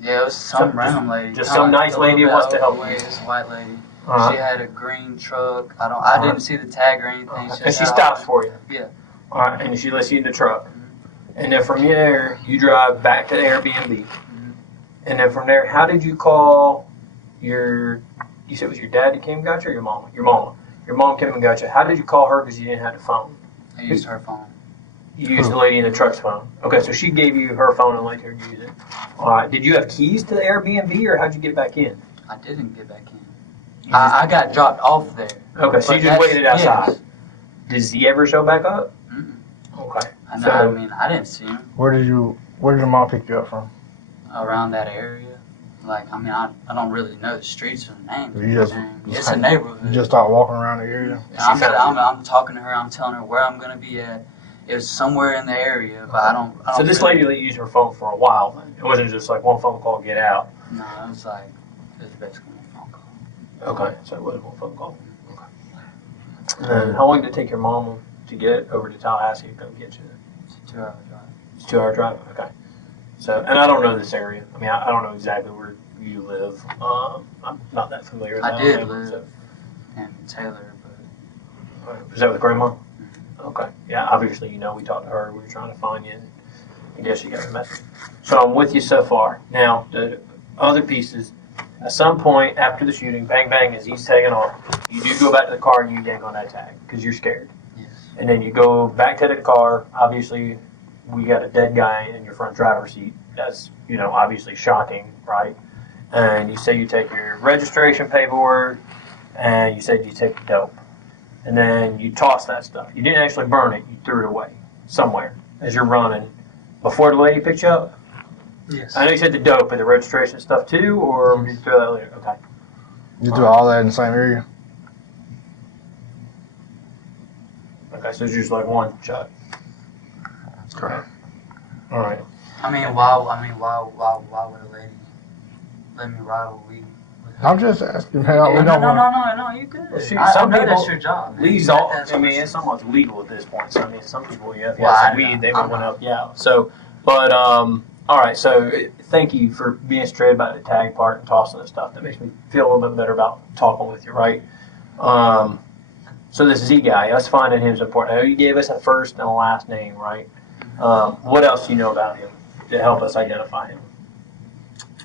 Yeah, it was some Just- random lady. just Kinda some nice a little lady who bit wants to help you. overweight, This white lady. Uh-huh. She had a green truck. I didn't see the tag or anything. And just she had stops all- for you. Yeah. All right, and she lets you in the truck. And then from there, you drive back to the Airbnb. And then from there, how did you call your, you said it was your dad that came and got you, or your mama? Your mama. Your mom came and got you. How did you call her because you didn't have the phone? I used her phone. You used the lady in the truck's phone. Okay, so she gave you her phone and let her use it. All right, did you have keys to the Airbnb, or how'd you get back in? I didn't get back in. You just- I got dropped off there. okay, so you But just that's- waited outside. yes. Does he ever show back up? Mm-mm. Okay. I know. So- I mean, I didn't see him Where did your mom pick you up from? around that area. Like, I mean, I don't really know the streets or the names. or You just- anything. just It's a kinda- neighborhood. You just start walking around the area. And She found I'm talking to her. I'm telling her where I'm gonna be at. It was somewhere in the area, but I don't So this really- lady let you use her phone for a while then? It wasn't just like one phone call, get out? No, it was like, it was basically a phone call. Okay, so it wasn't one phone call. Okay. And how long did it take your mom to get over to Tallahassee to come get you? It's a 2-hour drive. It's a 2-hour drive. Okay. So, and I don't know this area. I mean, I don't know exactly where you live. I'm not that familiar with I that. did So- live in Taylor, but Was that with Grandma? Okay. Yeah, obviously, you know, we talked to her. We were trying to find you. And I guess you got the message. So I'm with you so far. Now, the other pieces, at some point after the shooting, bang, bang, as he's taking off, you do go back to the car and you yank on that tag because you're scared. yes. And then you go back to the car. Obviously, we got a dead guy in your front driver's seat. That's, you know, obviously shocking, right? And you say you take your registration paperwork and you said you take the dope. And then you toss that stuff. You didn't actually burn it. You threw it away somewhere as you're running. Before the lady picked you up? Yes. I know you said the dope and the registration stuff too, or did you throw that later? Okay. You do all that in the same area? Okay, so it's just like one shot. That's correct. All right. I mean, why would a lady let me ride with weed? I'm just asking. Hey, Yeah, we no, don't no, want. no, you good. Well, shoot, I some know people that's your job. man. Leaves That- all. that's I mean, what- it's almost legal at this point. So I mean, some people, you know, if you Well, have I some don't weed, know. they would I'm want to not. help you out. So, but all right. So thank you for being straight about the tag part and tossing the stuff. That makes me feel a little bit better about talking with you, right? So this Z guy, us finding him is important. I know you gave us a first and a last name, right? What else do you know about him to help us identify him?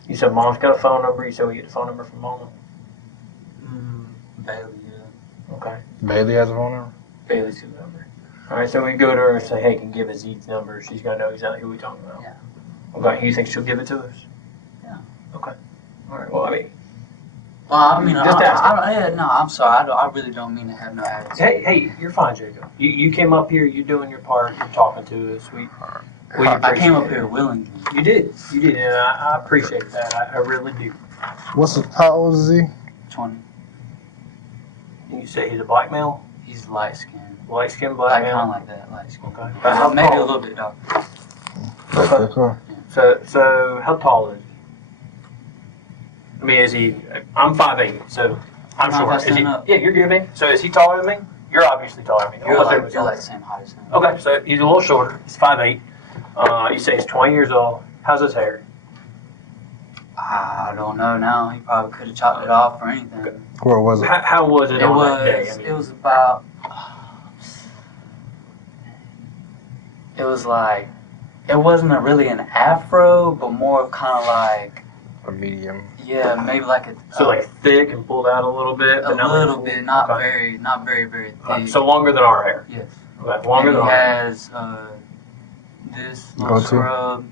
You said mom's got a phone number. You said we get the phone number from mama. Bailey, yeah. Okay. Bailey has a phone number. Bailey's his number. All right, so we go to her and say, "Hey, can you give us Z's number?" She's gonna know exactly who we're talking about. Yeah. Okay. You think she'll give it to us? Yeah. Okay. All right. Well, I mean, Well, I mean, Just asking. I'm sorry. I really don't mean to have no attitude. hey, you're fine, Jacob. You came up here. You're doing your part. You're talking to us. We I came up appreciate here willingly. it. You did, and I appreciate that. I really do. How old is he? 20. And you say he's a black male, He's light skinned. light skinned Like, black kind of male. like that, light skinned. Okay. But how Maybe a tall? little bit darker. Okay, cool. So how tall is he? I mean, is he? I'm 5'8", so I'm Mind if I short. Is he? stand up? Yeah, you're good, man. So is he taller than me? You're obviously taller than me. You're Almost like, everybody's you're taller. like the same height as him. Okay, so he's a little shorter. He's 5'8". You say he's 20 years old. How's his hair? I don't know now. He probably could have chopped it off or anything. Okay. Where was it? How was it It on was. that day? I mean, It was about. It was like. It wasn't really an afro, but more of kind of like. A medium. Yeah, maybe like a. so like thick and pulled out a little bit, a but not like little full? bit, not Okay. very, very thick. So longer than our hair. Yes. Okay, longer And than he our hair. has this little Go-to. scrub.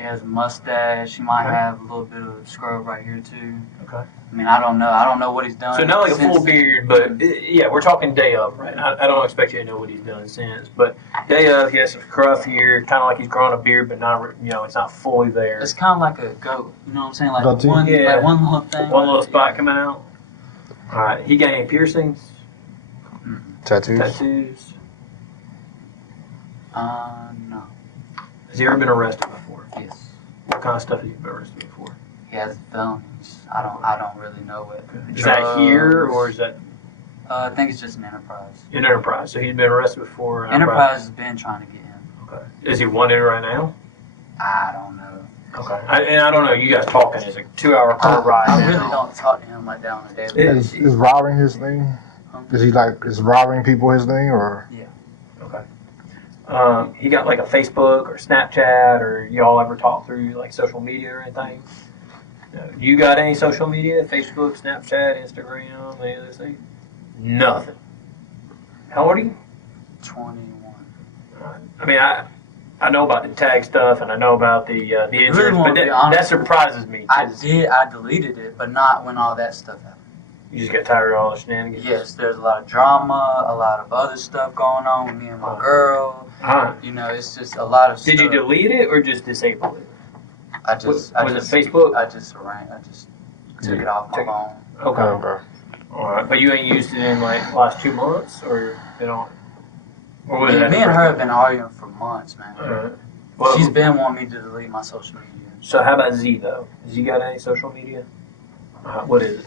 He has a mustache. He might Okay. have a little bit of scrub right here too. Okay. I mean, I don't know. I don't know what he's done. So not like a since full then. beard, but yeah, we're talking day of, right? I don't expect you to know what he's done since, but day of, he has some scruff here, kind of like he's growing a beard, but not, it's not fully there. It's kind of like a goat. You know what I'm saying? Like Goatee? one, Yeah. like one little thing. One little spot coming out. All right. He got any piercings, Tattoos. tattoos? No. Has he ever been arrested before? Yes. What kind of stuff has he been arrested for? He has felonies. I don't really know what. Is that here Drugs. or is that I think it's just an enterprise. in Enterprise? So he's been arrested before. Enterprise has been trying to get him. Okay. Is he wanted right now? I don't know. Okay. I don't know. You guys talking is a 2-hour car ride. I now. really don't talk to him like that on a daily It- basis. Is robbing his thing? Is he like, is robbing people his thing, or? Okay. He got like a Facebook or Snapchat, or y'all ever talk through like social media or anything? No. You got any social media? Facebook, Snapchat, Instagram, any of those things? Nothing. How old are you? 21. I mean, I know about the tag stuff and I know about the insurance, really but wanna be that honest. surprises me. I 'Cause deleted it, but not when all that stuff happened. You just got tired of all the shenanigans. Yes, there's a lot of drama, a lot of other stuff going on with me and my girl. Alright. You know, it's just a lot of stuff. Did you delete it or just disable it? Was it Facebook? I just took it off my phone. Okay. Alright, but you ain't used it in like the last 2 months, or you know, or was Me it? and her have been arguing for months, man. Alright. Well, She's been wanting me to delete my social media. so how about Z though? Has he got any social media? What is it?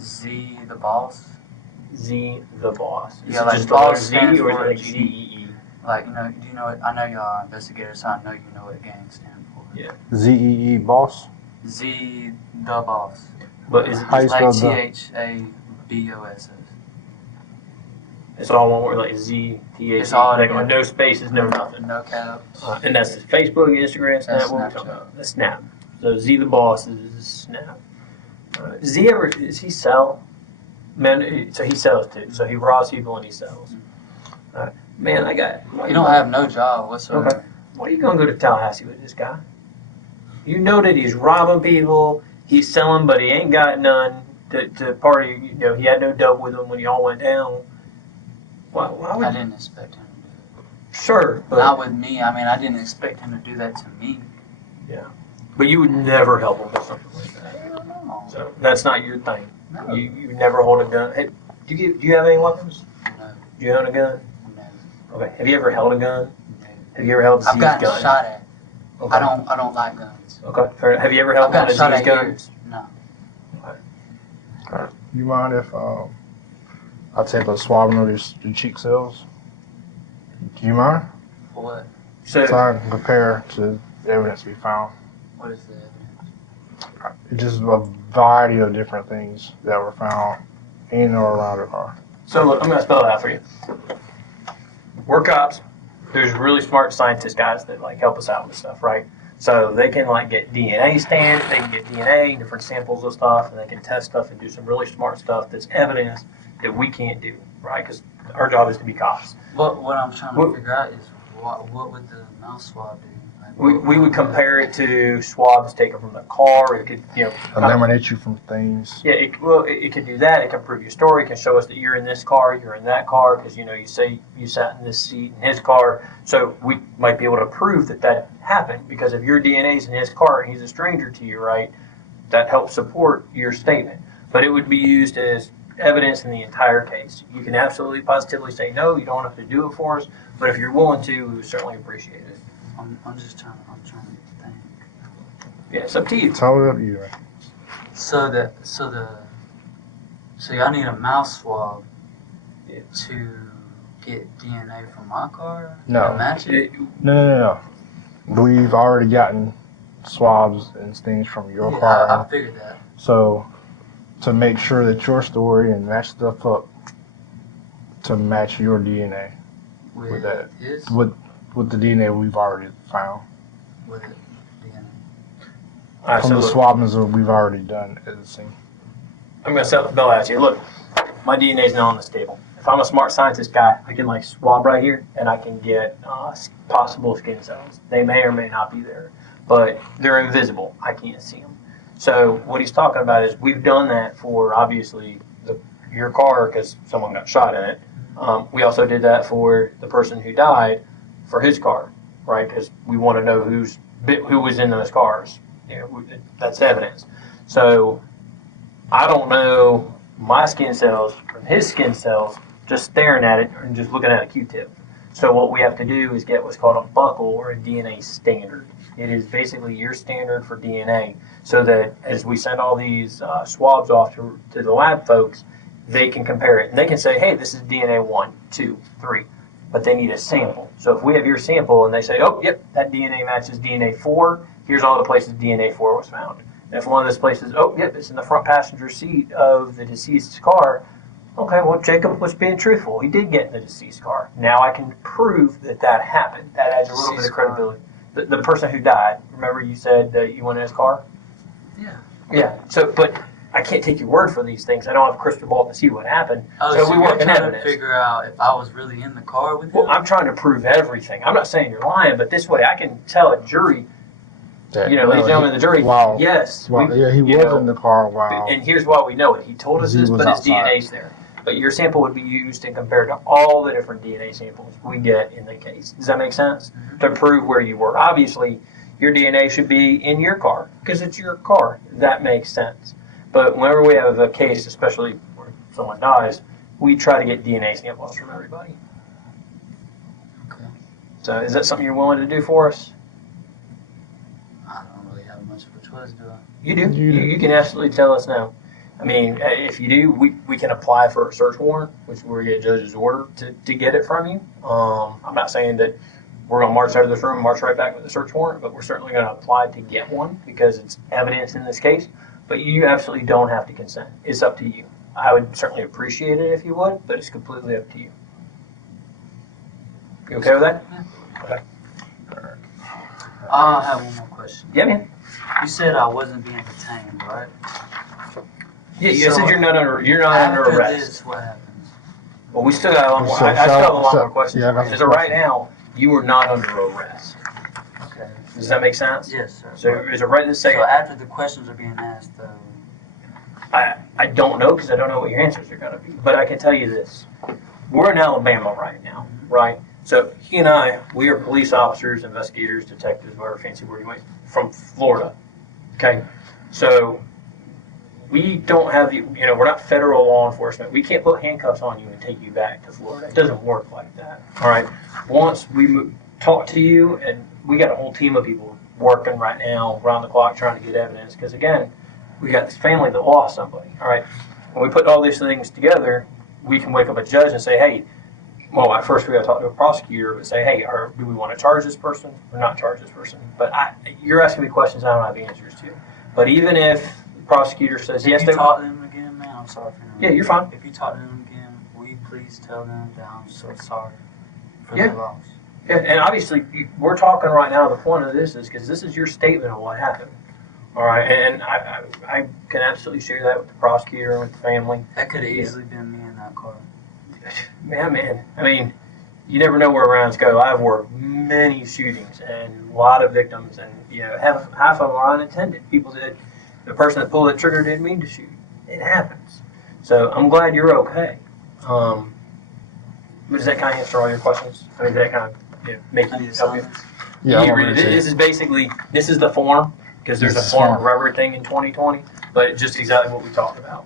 Z the boss. Z the boss. Is Yeah, it like just the letter boss Z stands or is for it like G. ZEE? Like, you know, do you know what? I know y'all are investigators, so I know you know what gang stands for. Yeah. ZEE boss. Z the boss. But is it How you just Like spell the? THABOSS. it's all one word like Z T H? It's all Like together. no spaces, no nothing. No caps. And that's Facebook, Instagram, Snap. That's What are we Snapchat. talking about? That's Snap. So Z the boss is Snap. Does he ever? Does he sell? Man, so he sells too. So he robs people and he sells. Man, I got. You don't have no job whatsoever. Okay. Why are you gonna go to Tallahassee with this guy? You know that he's robbing people. He's selling, but he ain't got none to party. You know, he had no dope with him when y'all went down. Why would I you? didn't expect him to do it. Sure, but Not with me. I mean, I didn't expect him to do that to me. you would never help him with something like that. No. So that's not your thing. No. You never hold a gun. Hey, do you have any weapons? No. Do you own a gun? No. Okay. Have you ever held a gun? No. Have you ever held Z's I've gotten gun? shot at. Okay. I don't like guns. Okay. Fair enough. Have you ever held I've one of gotten shot Z's at guns? here. No. You mind if I take a swab of your cheek cells? Do you mind? For what? So So I can compare to the evidence we found. What is the evidence? It's just a variety of different things that were found in or around the car. So look, I'm gonna spell it out for you. We're cops. There's really smart scientist guys that like help us out with stuff, right? So they can like get DNA stands, they can get DNA, different samples of stuff, and they can test stuff and do some really smart stuff that's evidence that we can't do, right? Because our job is to be cops. What I'm trying to What- figure out is what would the mouth swab do? Like, We would compare it to swabs taken from the car. It could, Eliminate you from things. yeah, it could do that. It can prove your story. It can show us that you're in this car, you're in that car, because you say you sat in this seat in his car. So we might be able to prove that happened because if your DNA's in his car and he's a stranger to you, right? That helps support your statement. But it would be used as evidence in the entire case. You can absolutely positively say no, you don't have to do it for us. But if you're willing to, we would certainly appreciate it. I'm trying to think. Yeah, it's up to you. Tell it up to you. Right? So y'all need a mouth swab Yeah. to get DNA from my car? No. To match it? No. We've already gotten swabs and things from your Yeah, car. I figured that. So to make sure that your story and match stuff up to match your DNA With that. his? with the DNA we've already found. With DNA. All right, From so the look, swabs that we've already done at the scene. I'm going to set the bell at you. Look, my DNA's not on this table. If I'm a smart scientist guy, I can like swab right here and I can get possible skin cells. They may or may not be there, but they're invisible. I can't see them. So what he's talking about is we've done that for obviously your car because someone got shot in it. We also did that for the person who died for his car, right? Because we want to know who was in those cars. That's evidence. So I don't know my skin cells from his skin cells just staring at it and just looking at a Q-tip. So what we have to do is get what's called a buckle or a DNA standard. It is basically your standard for DNA so that as we send all these swabs off to the lab folks, they can compare it. And they can say, hey, this is DNA 1, 2, 3. But they need a sample. So if we have your sample and they say, oh, yep, that DNA matches DNA 4, here's all the places DNA 4 was found. And if one of those places, oh, yep, it's in the front passenger seat of the deceased's car, okay, well, Jacob was being truthful. He did get in the deceased car. Now I can prove that happened. That adds a little bit of credibility. The person who died, remember you said that you went in his car? Yeah. Yeah, so, but I can't take your word for these things. I don't have a crystal ball to see what happened. Oh, so we you're work in trying evidence. to figure out if I was really in the car with him? Well, I'm trying to prove everything. I'm not saying you're lying, but this way I can tell a jury, ladies and gentlemen of the jury, yes. He was in the car while. And here's why we know it. He told us this, but his DNA's there. But your sample would be used and compared to all the different DNA samples we get in the case. Does that make sense? Mm-hmm. To prove where you were. Obviously, your DNA should be in your car because it's your car. That makes sense. But whenever we have a case, especially where someone dies, we try to get DNA samples from everybody. Okay. So is that something you're willing to do for us? I don't really have much of a choice, do I? You do. You can absolutely tell us now. I mean, if you do, we can apply for a search warrant, which we get a judge's order to get it from you. I'm not saying that we're going to march out of this room and march right back with a search warrant, but we're certainly going to apply to get one because it's evidence in this case. But you absolutely don't have to consent. It's up to you. I would certainly appreciate it if you would, but it's completely up to you. You okay with that? Yeah. Okay. I have one more question. Yeah, man. You said I wasn't being detained, right? Yeah, you said you're not under After arrest. this, what happens? Well, we still got a lot more. I still have a lot more questions. Yeah, As of right now, you are not under arrest. Okay. Does that make sense? Yes, sir. So is it right to say? So after the questions are being asked, though. I don't know because I don't know what your answers are going to be. But I can tell you this: we're in Alabama right now, right? So he and I, we are police officers, investigators, detectives, whatever fancy word you want, from Florida. Okay, so we don't have the, we're not federal law enforcement. We can't put handcuffs on you and take you back to Florida. It doesn't work like that. All right. Once we talk to you, and we got a whole team of people working right now around the clock trying to get evidence. Because again, we got this family that lost somebody. All right. When we put all these things together, we can wake up a judge and say, hey, well, at first we got to talk to a prosecutor and say, hey, do we want to charge this person or not charge this person? But you're asking me questions I don't have answers to. But even if the prosecutor says yes, they talk to them again, man. I'm sorry for Yeah, you're fine. If you talk to them again, will you please tell them that I'm so sorry for their loss? Yeah, and obviously we're talking right now. The point of this is because this is your statement of what happened. All right, and I can absolutely share that with the prosecutor and with the family. That could have easily been me in that car. Man. I mean, you never know where rounds go. I've worked many shootings and a lot of victims, and half of them are unintended. People that the person that pulled the trigger didn't mean to shoot. It happens. So I'm glad you're okay. But does that kind of answer all your questions? I mean, does that kind of make you help you? Yeah. This is the form because there's a form for everything in 2020, but it's just exactly what we talked about.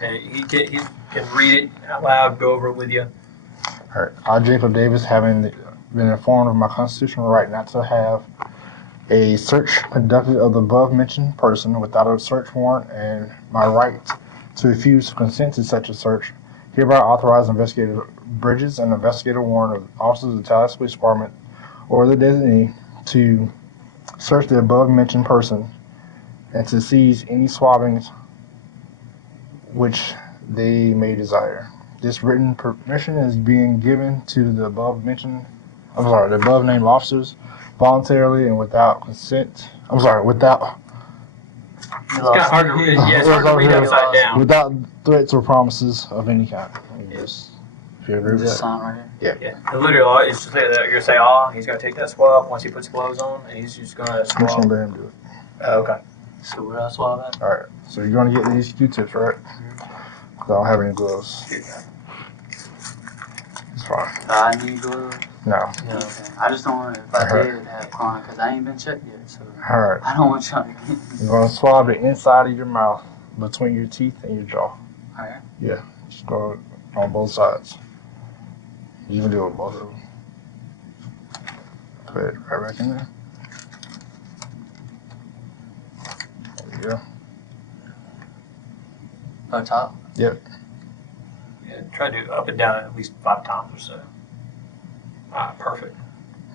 And he can read it out loud, go over it with you. All right. I, Jacob Davis, having been informed of my constitutional right not to have a search conducted of the above-mentioned person without a search warrant and my right to refuse to consent to such a search, hereby authorize Investigator Bridges and Investigator Warren of officers of the Tallahassee Police Department or the designee to search the above-mentioned person and to seize any swabbings which they may desire. This written permission is being given to the above-named officers voluntarily and without consent. Without. It's kind of hard to read. Yeah, it's hard to read upside down. Without threats or promises of any kind. If you agree with This that. sign right here. Yeah. And literally, it's just that you're gonna say, "Ah," he's gonna take that swab once he puts clothes on, and he's just gonna I'm just swab. gonna let him do it. Okay. So where I swab at? All right. So you're gonna get these Q-tips, right? Cause I don't have any gloves. It's fine. I need gloves. No. No. Okay. I just don't want if I did have chronic because I ain't been checked yet. So All right. I don't want y'all to get. You're gonna swab the inside of your mouth, between your teeth and your jaw. All right. Yeah. Just go on both sides. You can do it with both of them. Put it right back in there. There you go. Up top. Yeah. Try to do up and down at least 5 times or so. Perfect.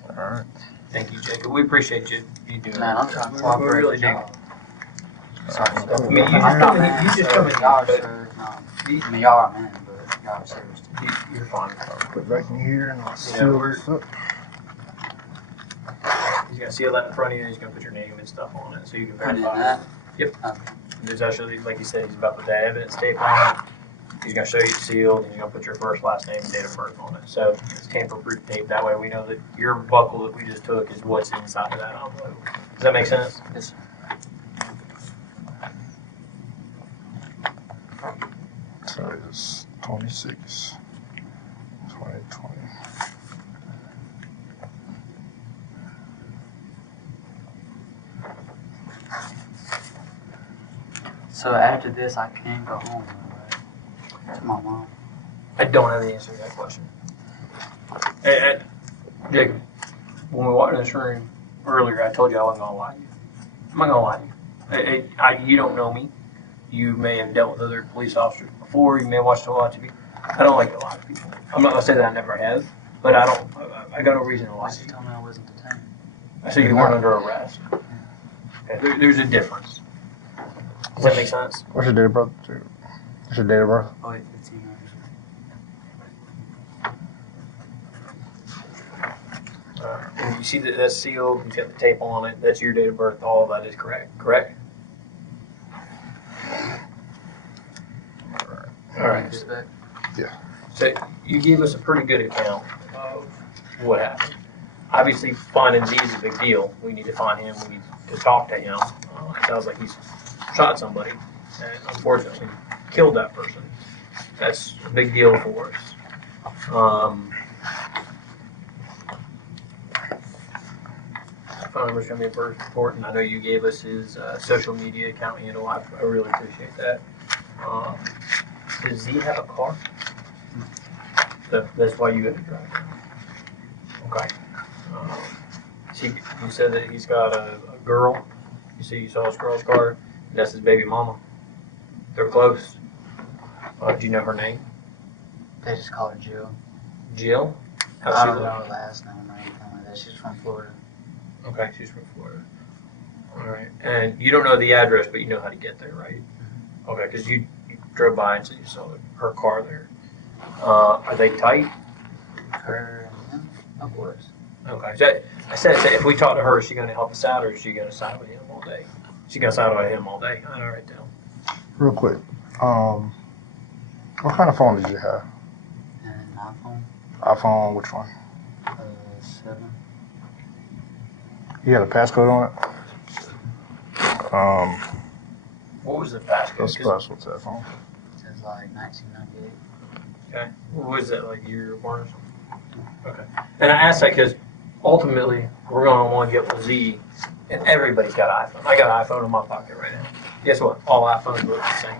All right. Thank you, Jacob. We appreciate you doing Man, that. I'm trying to We cooperate really with do. y'all. I mean, you I'm just not come in, man. you just so come in, y'all are but sure. No. I mean, y'all are men, but y'all are serious too. you're fine. I'll put it back in here and I'll Yeah, seal we're- this up. He's gonna seal that in front of you. He's gonna put your name and stuff on it, so you can Put in verify. that. Yep. Okay. There's actually, like you said, he's about to put that evidence tape on it. He's gonna show you it's sealed, and he's gonna put your first, last name, and date of birth on it. So it's tamper-proof tape. That way, we know that your buckle that we just took is what's inside of that envelope. Does that make sense? Yes, sir. So it's 26, 2020. So after this, I can go home, right? To my mom. I don't have the answer to that question. Hey, Jacob, when we walked in this room earlier, I told you I wasn't gonna lie to you. I'm not gonna lie to you. You don't know me. You may have dealt with other police officers before. You may have watched a lot of TV. I don't like a lot of people. I'm not gonna say that I never have, but I don't. I got no reason to lie Why to you you. told me I wasn't detained? I said you weren't under arrest. Okay, there's a difference. Does that make sense? What's your date of birth? What's your date of birth? Oh, wait, 15 years. And you see that that's sealed. You've got the tape on it. That's your date of birth. All of that is correct. Correct. All right. Respect. So you gave us a pretty good account of what happened. Obviously, finding Z is a big deal. We need to find him. We need to talk to him. It sounds like he's shot somebody and unfortunately killed that person. That's a big deal for us. Phone number's going to be very important. I know you gave us his social media account handle. I really appreciate that. Does Z have a car? So that's why you have to drive. Okay. You said that he's got a girl. You see, you saw his girl's car. That's his baby mama. They're close. Do you know her name? They just call her Jill. Jill? I How's she don't look? know her last name or anything like that. She's from Florida. Okay, she's from Florida. All right. And you don't know the address, but you know how to get there, right? Okay, because you drove by and said you saw her car there. Are they tight? Her and him, of course. Okay. So I said if we talk to her, is she going to help us out, or is she going to side with him all day? She going to side with him all day. All right, down. Real quick. What kind of phone did you have? And an iPhone iPhone, which one? 7. You had a passcode on it? What was the passcode? What's 'Cause- special to that phone? It says like 1998. Okay. What was that, like year born or something? Okay. And I asked that because ultimately we're going to want to get with Z, and everybody's got an iPhone. I got an iPhone in my pocket right now. Guess what? All iPhones look the same.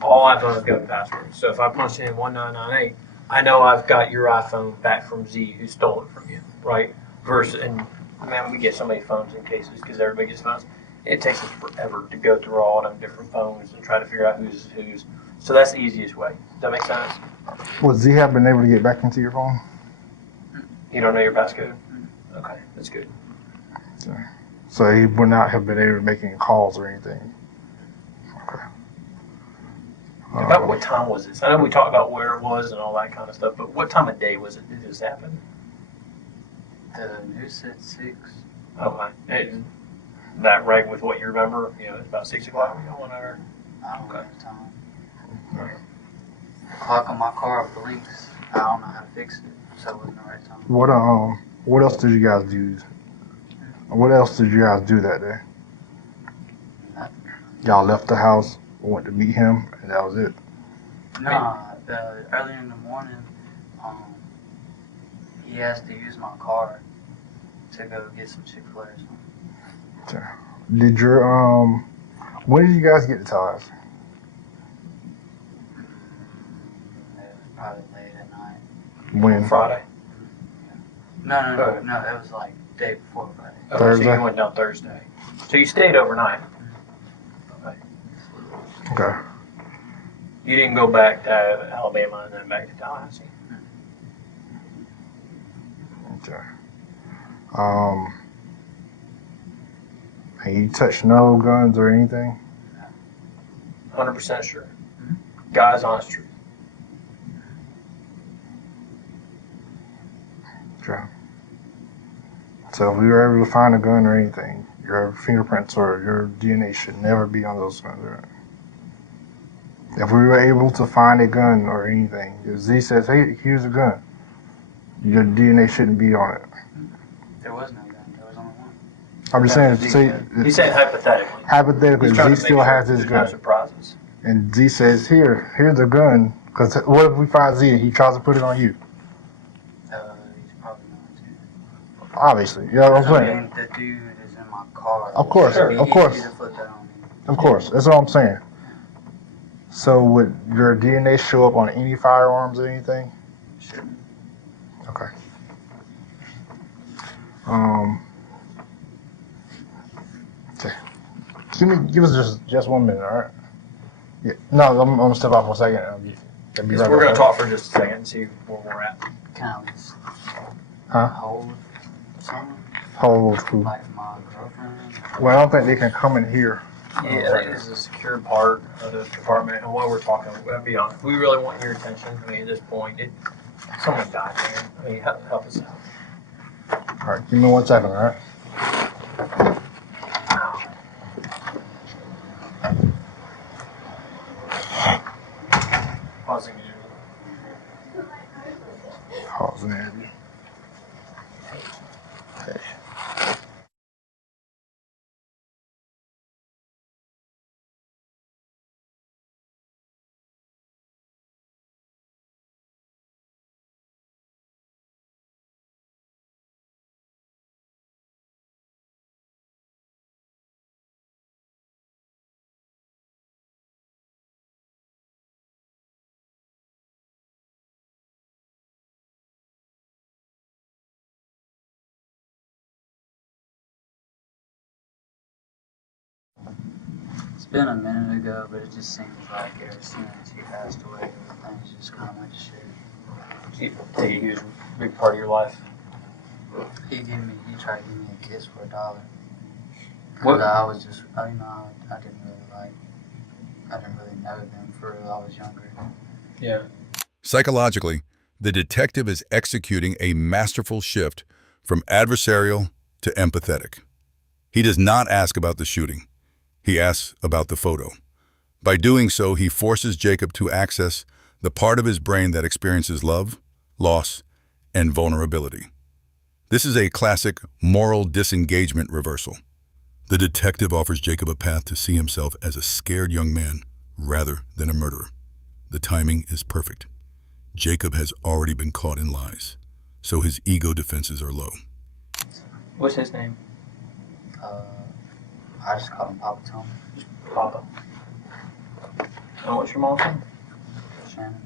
All iPhones got a password. So if I punch in 1998, I know I've got your iPhone back from Z who stole it from you, right? Versus, and man, we get so many phones in cases because everybody gets phones. It takes us forever to go through all them different phones and try to figure out who's whose. So that's the easiest way. Does that make sense? Would Z have been able to get back into your phone? You don't know your passcode? Okay, that's good. So he would not have been able to make any calls or anything? Okay. About what time was this? I know we talked about where it was and all that kind of stuff, but what time of day was it? Did this happen? The news said 6. Okay. And that rang with what you remember? You know, it's about 6 o'clock. You know, 1 hour. I don't know Okay. the time. The clock on my car blinks I don't know how to fix it, so it wasn't the right time. What else did you guys do? What else did you guys do that day? Nothing. Y'all left the house, went to meet him, and that was it. Nah, early in the morning, he asked to use my car to go get some Chick-fil-A or something. Did your when did you guys get to Tallahassee? It was probably late at night. When? Friday. No, it was like day before Friday. Okay, Thursday? So you went down Thursday. So you stayed overnight. Okay. Okay. You didn't go back to Alabama and then back to Tallahassee. Okay. And you touched no guns or anything? 100% sure. Guys, honest truth. Okay. So if we were able to find a gun or anything, your fingerprints or your DNA should never be on those guns, right? If we were able to find a gun or anything, if Z says, hey, here's a gun, your DNA shouldn't be on it. There was no gun. There was only one. I'm just saying, say, He's saying hypothetically. hypothetically, He's trying Z to make still sure has his there's no gun, surprises. and Z says, here's a gun, because what if we find Z and he tries to put it on you? He's probably going to. Obviously, you know what I'm I saying? mean, the dude is in my car. Of course, It'd be of course. easy to flip that on me. Of course, that's what I'm saying. So would your DNA show up on any firearms or anything? Shouldn't. Okay. Okay. Give us just 1 minute, all right? Yeah. No, I'm gonna step off for a second. I'll be right We're going back. to talk for just a second and see where we're at. Can I at least Huh? hold someone? Hold who? Like my girlfriend? Well, I don't think they can come in here. Yeah, I think this is a secure part of the department, and while we're talking, I'll be honest, we really want your attention. I mean, at this point, someone died, man. I mean, help us out. All right, give me 1 second, all right? Pausing the Pause there. Okay. It's been a minute ago, but it just seems like ever since he passed away, everything's just kind of went to shit. He was a big part of your life. He tried to give me a kiss for $1. What? But I was just, I didn't really know them for real. I was younger. Yeah. Psychologically, the detective is executing a masterful shift from adversarial to empathetic. He does not ask about the shooting. He asks about the photo. By doing so, he forces Jacob to access the part of his brain that experiences love, loss, and vulnerability. This is a classic moral disengagement reversal. The detective offers Jacob a path to see himself as a scared young man rather than a murderer. The timing is perfect. Jacob has already been caught in lies, so his ego defenses are low. What's his name? I just called him Papa Tom. Papa. And what's your mom's name? Shannon.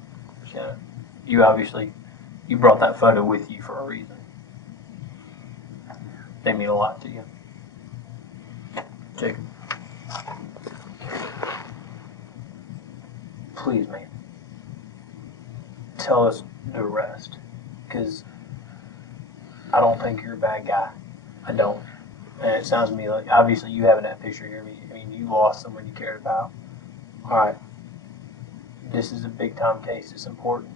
Shannon. You brought that photo with you for a reason. They mean a lot to you. Jacob. Please, man. Tell us the rest. Because I don't think you're a bad guy. I don't. And it sounds to me like, obviously, you having that picture here, I mean, you lost someone you cared about. All right. This is a big time case. It's important.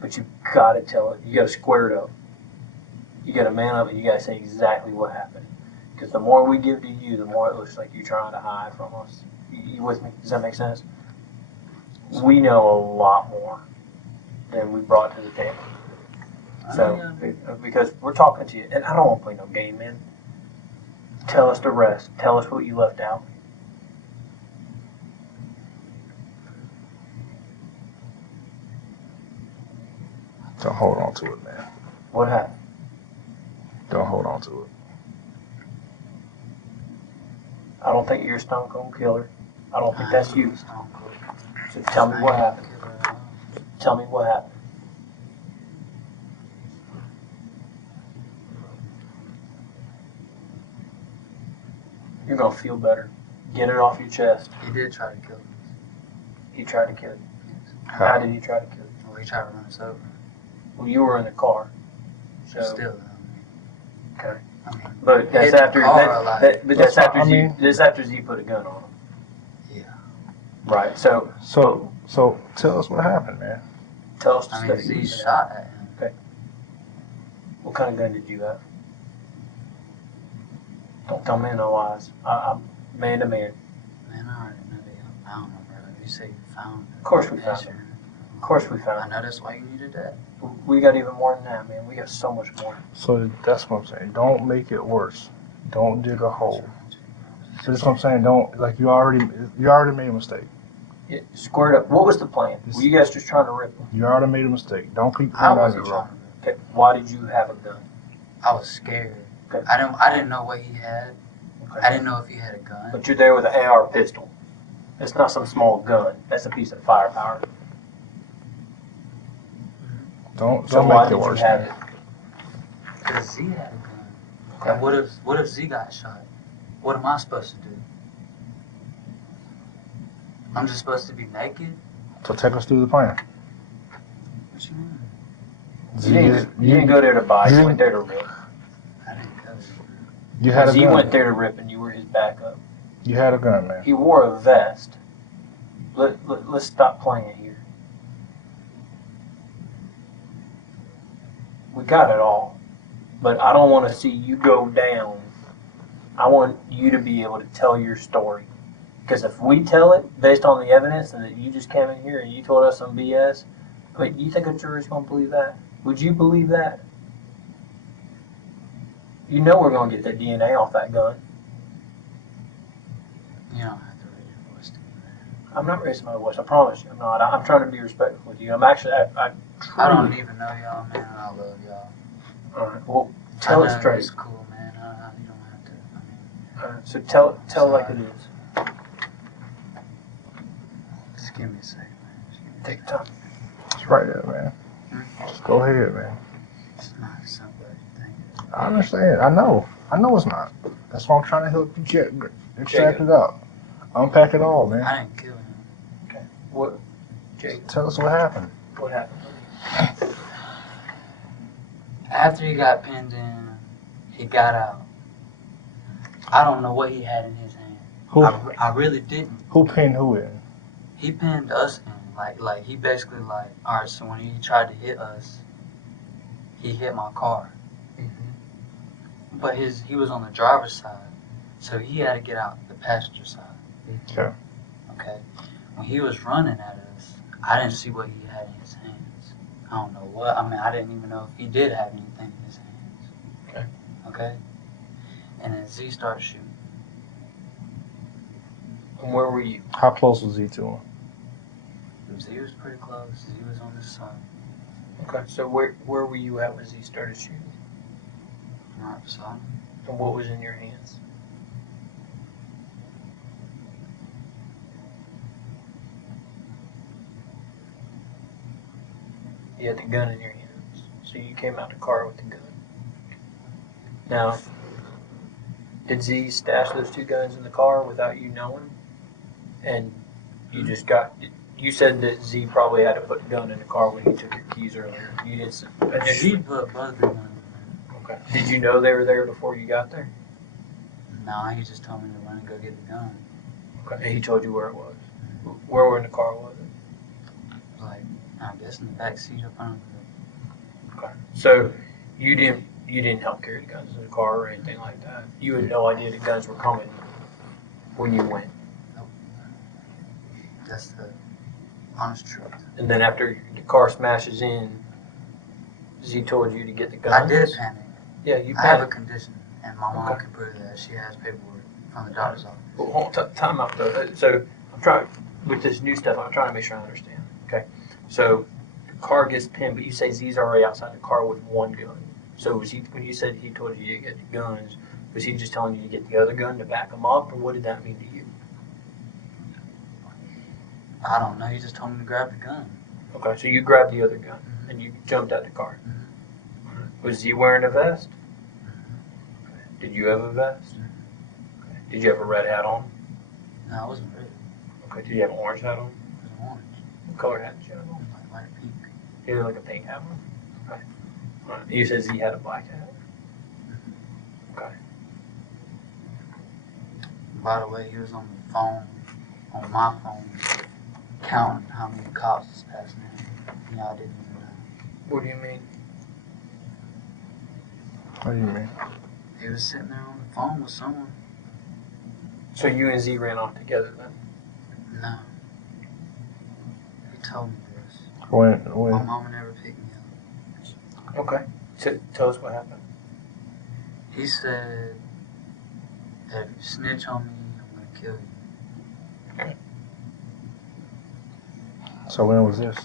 But you got to tell it. You got to square it up. You got to man up and you got to say exactly what happened. Because the more we give to you, the more it looks like you're trying to hide from us. You with me? Does that make sense? We know a lot more. than we brought to the table. So, because we're talking to you, and I don't want to play no game, man. Tell us the rest. Tell us what you left out. Don't hold on to it, man. What happened? Don't hold on to it. I don't think you're a stone cold killer. I don't think that's you. So tell me what happened. Tell me what happened. You're gonna feel better. Get it off your chest. He did try to kill us. He tried to kill you. How did he try to kill you? Well, he tried to run us over. Well, you were in the car. So, Still, okay. I mean, But that's hit the after car, like- but that's That's after what I Z. mean. That's after Z put a gun on him. yeah. Right. So So tell us what happened, man. tell us the I mean, stuff Z you shot at him. What kind of gun did you have? Don't tell me no lies. I'm man to man. Man, I already know they found him, bro. You say you found him. Of course we found him. Of course we I found him. know that's why you needed that. We got even more than that, man. We got so much more. So that's what I'm saying. Don't make it worse. Don't dig a hole. So that's what I'm saying. Don't you already made a mistake. It squared up. What was the plan? Were you guys just trying to rip him? You already made a mistake. Don't keep I going down wasn't that trying road. to. Okay. Why did you have a gun? I was scared. Okay. I didn't know what he had. I Okay. didn't know if he had a gun. But you're there with an AR pistol. It's not some small gun. That's a piece of firepower. Don't So why make did it you worse. have Man. it? Because Z had a gun. Okay. And what if Z got shot? What am I supposed to do? I'm just supposed to be naked? So take us through the plan. What you mean? You didn't go there to buy. You went there to rip. I didn't go. You had a Z gun. went there to rip, and you were his backup. You had a gun, man. He wore a vest. Let's stop playing here. We got it all. But I don't want to see you go down. I want you to be able to tell your story. Because if we tell it based on the evidence and that you just came in here and you told us some BS, but you think a jury's going to believe that? Would you believe that? You know we're going to get that DNA off that gun. You don't have to raise your voice to me. I'm not raising my voice. I promise you, I'm not. I'm trying to be respectful with you. I'm actually. I I don't truly. even know y'all, man, and I love y'all. All right. Well, tell I it know straight. It's cool, man. You don't have to. I mean, All right. So tell like it is. just give me a second, man. Just give me a Take second. time. It's right there, man. Just go ahead, man. It's not as simple as you think. I understand. I know it's not. That's why I'm trying to help you extract it out. Unpack it all, man. I didn't kill him. What? Jake, Tell us what happened. what happened? After he got pinned in, he got out. I don't know what he had in his hand. Who I really didn't. who pinned who in? He pinned us in. Like he basically like, all right, so when he tried to hit us, he hit my car. But he was on the driver's side, so he had to get out the passenger side. Okay. Okay. When he was running at us, I didn't see what he had in his hands. I don't know what. I mean, I didn't even know if he did have anything in his hands. Okay. Okay. And then Z started shooting. And where were you? How close was he to him? Z was pretty close. Z was on this side. Okay. So where were you at when he started shooting? Right beside him. And what was in your hands? You had the gun in your hands. So you came out the car with the gun. Now, did Z stash those two guns in the car without you knowing? And you just got. You said that Z probably had to put the gun in the car when he took your keys earlier. You did some Z initially. put both of them Okay. Did you know they were there before you got there? in. Nah, he just told me to run and go get the gun. Okay. And he told you where it was. Where in the car was it? Like, I guess in the back seat up under Okay. So you didn't help carry the guns in the car or anything like that. You had no idea the guns were coming when you went. That's the Honest truth. And then after the car smashes in, Z told you to get the guns? I did panic. Yeah, you I have a panicked. condition, and my mom can prove that. She has paperwork from the doctor's office. Well, hold on, time out though. So I'm trying, with this new stuff, I'm trying to make sure I understand. Okay. So the car gets pinned, but you say Z's already outside the car with one gun. So was he, when you said he told you to get the guns, was he just telling you to get the other gun to back him up, or what did that mean to you? I don't know. He just told me to grab the gun. Okay, so you grabbed the other gun and you jumped out the car. Was he wearing a vest? Did you have a vest? Okay. Did you have a red hat on? No, I wasn't ready. Okay, did you have an orange hat on? It was orange. What color hat did you have on? Like light pink. You had like a pink hat on? Okay. All right. You said Z had a black hat? Okay. By the way, he was on the phone, on my phone, counting how many cops was passing in. Y'all didn't even know. What do you mean? What do you mean? He was sitting there on the phone with someone. So you and Z ran off together then? No. He told me this. When? My mama never picked me up. Okay. Tell us what happened. He said, if you snitch on me, I'm going to kill you. Okay. So when was this?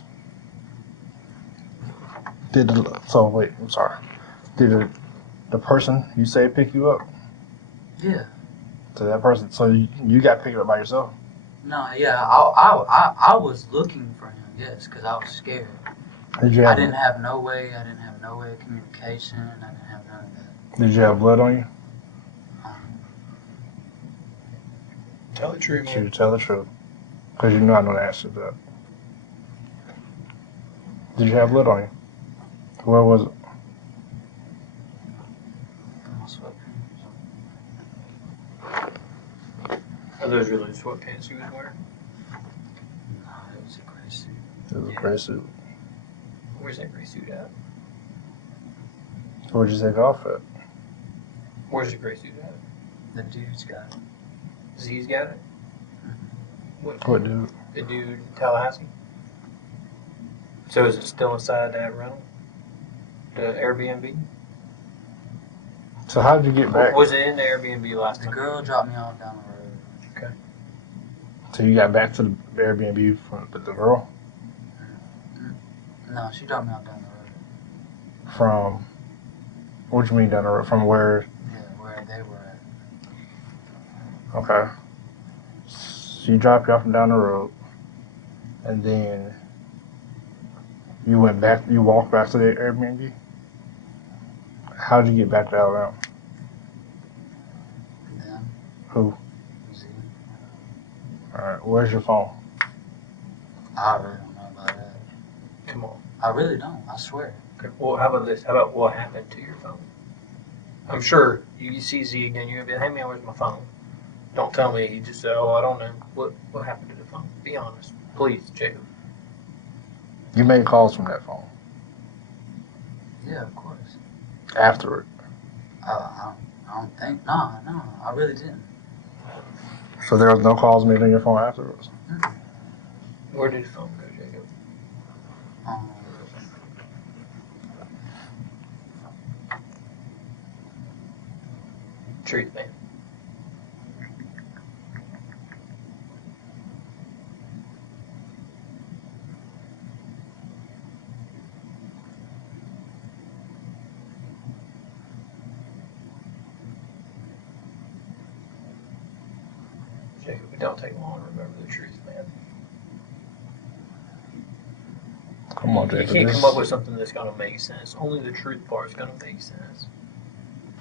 Wait, I'm sorry. Did the person you say pick you up? Yeah. So that person, so you got picked up by yourself? No, yeah, I was looking for him, yes, because I was scared. I didn't have no way of communication. I didn't have none of that. Did you have blood on you? Tell the truth, Should you tell the truth? Because you know I know the answer to that. Did you have blood on you? Where was it? My sweatpants. Are those really the sweatpants you was wearing? No, it was a gray suit. It was a gray suit. Where's that gray suit at? Where'd you take off at? Where's the gray suit at? The dude's got it. Z's got it? What dude? The dude in Tallahassee? So is it still inside that rental? The Airbnb? So how did you get back? Was it in the Airbnb last The time? girl dropped me off down the road. Okay. So you got back to the Airbnb from the girl? No, she dropped me off down the road. From, what do you mean down the road? From where? Yeah, where they were at. Okay. So you dropped you off from down the road, and then you walked back to the Airbnb? How did you get back to Alabama? And then, Who? Z. Alright, where's your phone? I really don't know about that. Come on. I really don't, I swear. Okay. Well, how about this? How about what happened to your phone? I'm sure you see Z again, you're going to be like, hey man, where's my phone? Don't tell me. You just say, oh, I don't know. What happened to the phone? Be honest. Please, Jacob. You made calls from that phone. Yeah, of course. Afterward. I don't think, no, I really didn't. So there was no calls made on your phone afterwards? Where did the phone go, Jacob? Truth, man. Jacob, it don't take long to remember the truth, man. Come on, You Jacob. can't come up with something that's going to make sense. Only the truth part is going to make sense.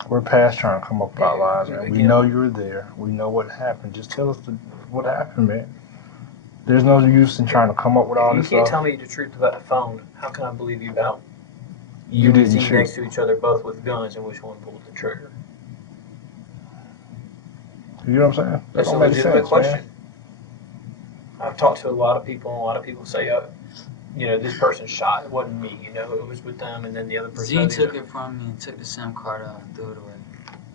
We're past trying to come up with our lies, man. We Again. know you were there. We know what happened. Just tell us what happened, man. There's no use in trying to come up with all If you this can't stuff. tell me the truth about the phone, how can I believe you about You and didn't Z shoot. next to each other, both with guns, and which one pulled the trigger? You know what I'm saying? That's a don't make legitimate sense, question. man. I've talked to a lot of people, and a lot of people say, this person shot. It wasn't me, it was with them, and then the other person. Z took it from me and took the SIM card out and threw it away.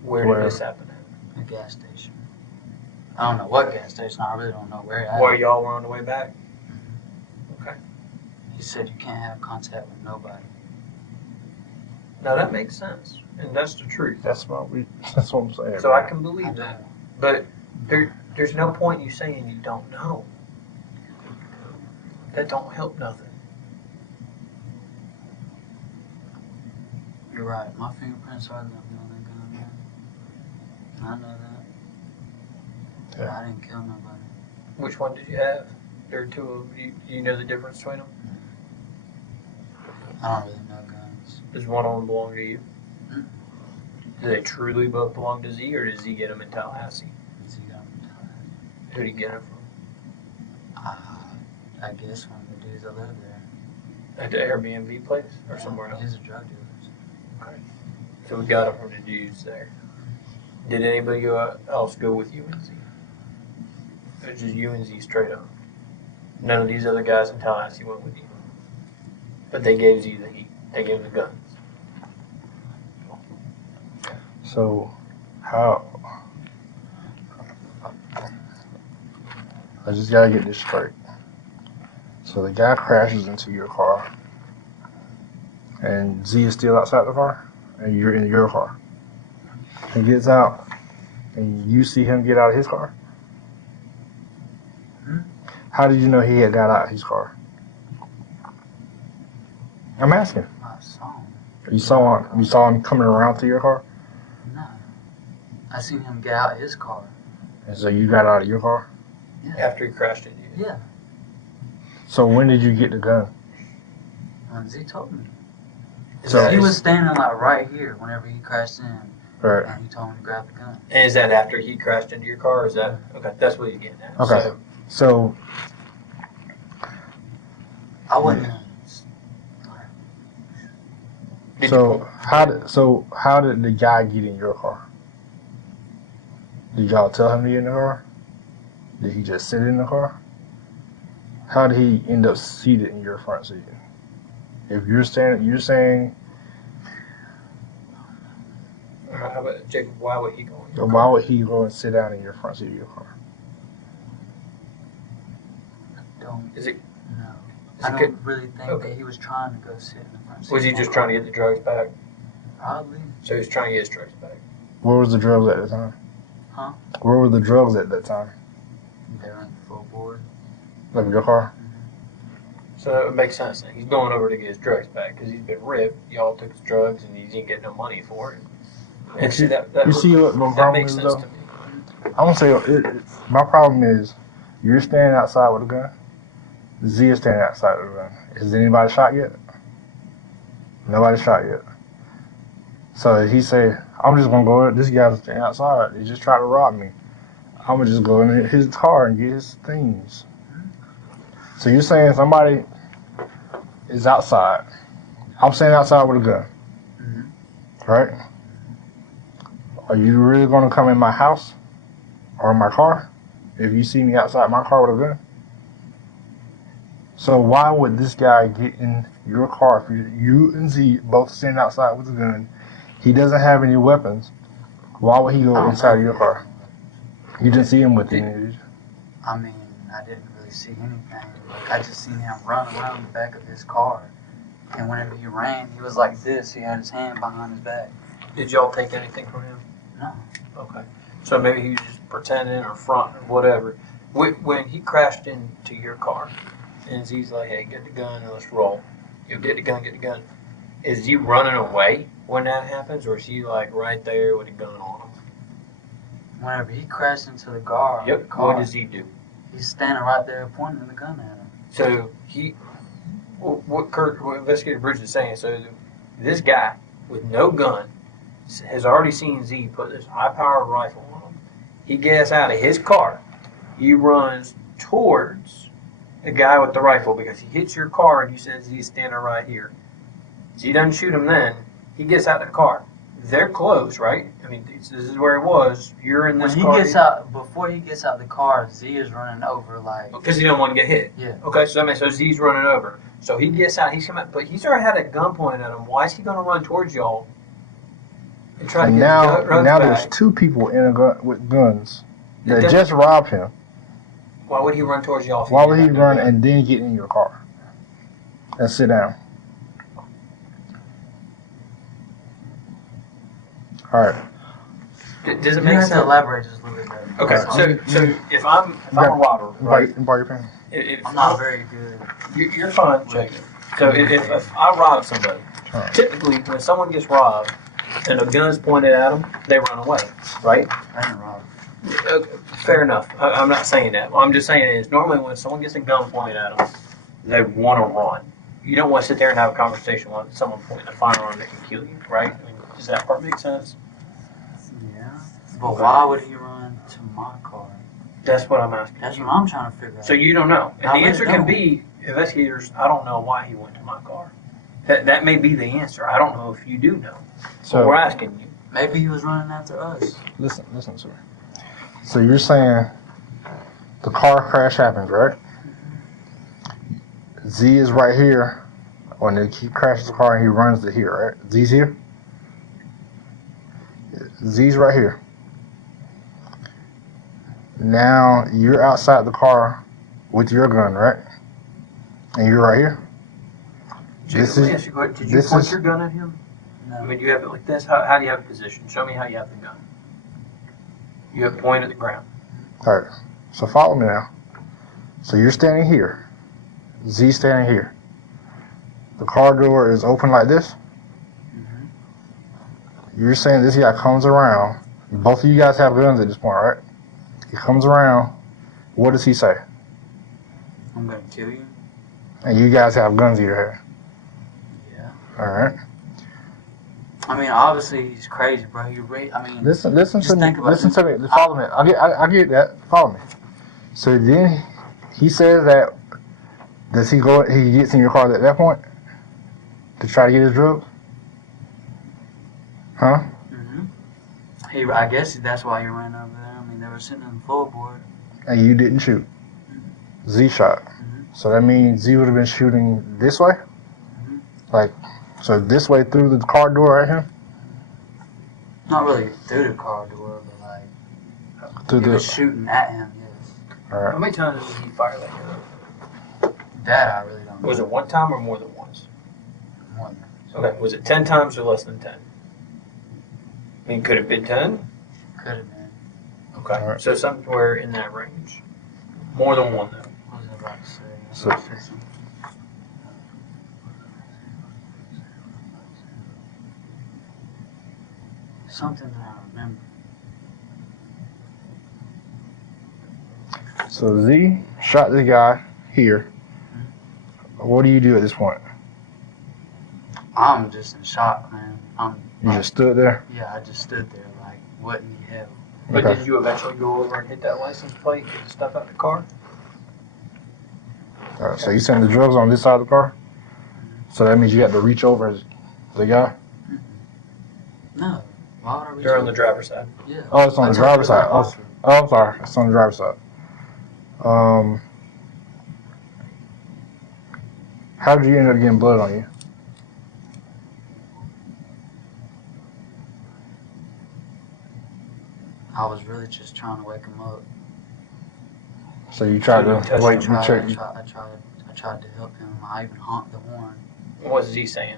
Where Where? did this happen at? A gas station. I don't know what gas station. I really don't know where. While y'all were on the way back? He said you can't have contact with nobody. Now that makes sense, and that's the truth. That's what I'm saying. So I man. can believe that. But there's no point in you saying you don't know. That don't help nothing. You're right. My fingerprints are gonna be on that gun, man. I know that. Yeah. I didn't kill nobody. Which one did you have? There are two of them. Do you know the difference between them? I don't really know guns. Does one of them belong to you? Mm. Do they truly both belong to Z, or does Z get them in Tallahassee? Is he gonna tell Who did he get them from? I guess one of the dudes that live there. At the Airbnb place or somewhere else? He's a drug dealer. Okay. So we got them from the dudes there. Did anybody else go with you and Z? Or just you and Z straight up? None of these other guys in Tallahassee went with you. But they gave Z the heat. They gave the guns. So, how? I just gotta get this straight. So the guy crashes into your car, and Z is still outside the car, and you're in your car. He gets out, and you see him get out of his car. How did you know he had got out of his car? I'm asking. I saw him. You saw him coming around to your car, No. I seen him get out of his car. and so you got out of your car. After he crashed into you. Yeah. So when did you get the gun? When Z told me. So He was standing like right here whenever he crashed in, right. and he told me to grab the gun. And is that after he crashed into your car, or is that okay? That's what he's getting at. Okay. So I wasn't. how did the guy get in your car? Did y'all tell him to get in the car? Did he just sit in the car? How did he end up seated in your front seat? If you're saying, How about Jacob? Why would he go in your why car? would he go and sit down in your front seat of your car? Don't Is it? know. Is I it don't good? really think Okay. that he was trying to go sit in the front seat. Was he just trying to get the drugs back? Probably. So he was trying to get his drugs back. Where was the drugs at the time? Huh? Where were the drugs at that time? They were full board. Like your car? So it makes sense. Then. He's going over to get his drugs back because he's been ripped. Y'all took his drugs and he didn't get no money for it. And see that You see what my that problem makes is sense though? to me. I'm gonna say my problem is you're standing outside with a gun. Z is standing outside with a gun. Is anybody shot yet? Nobody shot yet. So he said, "I'm just gonna go. This guy's standing outside. He just tried to rob me. I'm gonna just go in his car and get his things." So you're saying somebody is outside. I'm standing outside with a gun, right? Are you really gonna come in my house or in my car if you see me outside my car with a gun? So why would this guy get in your car if you and Z both standing outside with a gun? He doesn't have any weapons. Why would he go inside of your car? You didn't see him with any, did you? I mean, I didn't really see anything. Like, I just seen him run around the back of his car. And whenever he ran, he was like this. He had his hand behind his back. Did y'all take anything from him? No. Okay. So maybe he was just pretending or fronting or whatever. When he crashed into your car and Z's like, hey, get the gun and let's roll. You get the gun, get the gun. Is he running away when that happens, or is he like right there with a gun on him? Whenever he crashed into the car, Yep. What does he do? he's standing right there pointing the gun at him. So what Investigative Bridge is saying, so this guy with no gun has already seen Z put this high-powered rifle on him. He gets out of his car. He runs towards the guy with the rifle because he hits your car and you said Z's standing right here. Z doesn't shoot him then. He gets out of the car. They're close, right? I mean, this is where he was. You're in this When car. he gets out, before he gets out the car, Z is running over like. Because he don't want to get hit. Yeah. Okay, so that means so Z's running over. So he gets out. He's coming out, but he's already had a gun pointed at him. Why is he going to run towards y'all and try And to get his drugs now back? there's two people in a gun with guns that That- just robbed him. Why would he run towards y'all? If Why would he had no run gun? and then get in your car? and sit down. All right. Does it You make have to sense? elaborate just a little bit better. Okay, so if I'm a robber, right? Borrow your pen. If I'm not very good. You're fine, Jacob. So if I rob somebody, typically when someone gets robbed and a gun's pointed at them, they run away, right? I didn't rob. Fair enough. I'm not saying that. What I'm just saying is normally when someone gets a gun pointed at them, they want to run. You don't want to sit there and have a conversation with someone pointing a firearm that can kill you, right? I mean, does that part make sense? Yeah. But why would he run to my car? That's what I'm asking. That's what I'm trying to figure out. So you don't know. And I the really answer can don't. be, investigators, I don't know why he went to my car. That may be the answer. I don't know if you do know. So we're asking you. Maybe he was running after us. Listen to me. So you're saying the car crash happens, right? Z is right here. When he crashes the car and he runs to here, right? Z's here. Z's right here. Now you're outside the car with your gun, right? And you're right here. Jacob, let me ask you a question. Did you point your gun at him? No. I mean, do you have it like this? How do you have it positioned? Show me how you have the gun. You have it pointed at the ground. All right. So follow me now. So you're standing here. Z's standing here. The car door is open like this. You're saying this guy comes around. Both of you guys have guns at this point, right? He comes around. What does he say? I'm gonna kill you. And you guys have guns in your hand. Yeah. All right. I mean, obviously he's crazy, bro. I mean, Listen just to me. think about Listen it. to me. Follow me. I get that. Follow me. So then he says that. Does he go? He gets in your car at that point to try to get his drugs? Huh? I guess that's why he ran over there. I mean, they were sitting on the floorboard. And you didn't shoot. Z shot. So that means Z would have been shooting this way? Like, so this way through the car door right here? Not really through the car door, but like Through he was shooting at him. Yes. All How right. many times did he fire that gun? That I really don't know. Was it one time or more than once? One. Okay. Was it 10 times or less than 10? I mean, could it have been 10? Could have been. Okay. All right. So somewhere in that range. More than one, though. What was I about to say? So- Something that I remember. So Z shot this guy here. What do you do at this point? I'm just in shock, man. You just stood there? Yeah, I just stood there like, what in the hell? But Okay. did you eventually go over and hit that license plate, get the stuff out of the car? All right, so you send the drugs on this side of the car? So that means you had to reach over the guy? No. Why would I reach They're on the over? driver's side. Yeah. Oh, it's on I the told driver's you side. about Oh, I'm sorry. It's on the driver's side. How did you end up getting blood on you? I was really just trying to wake him up. So you tried So you to touched wait. him. You checked. I tried to help him. I even honked the horn. What's he saying?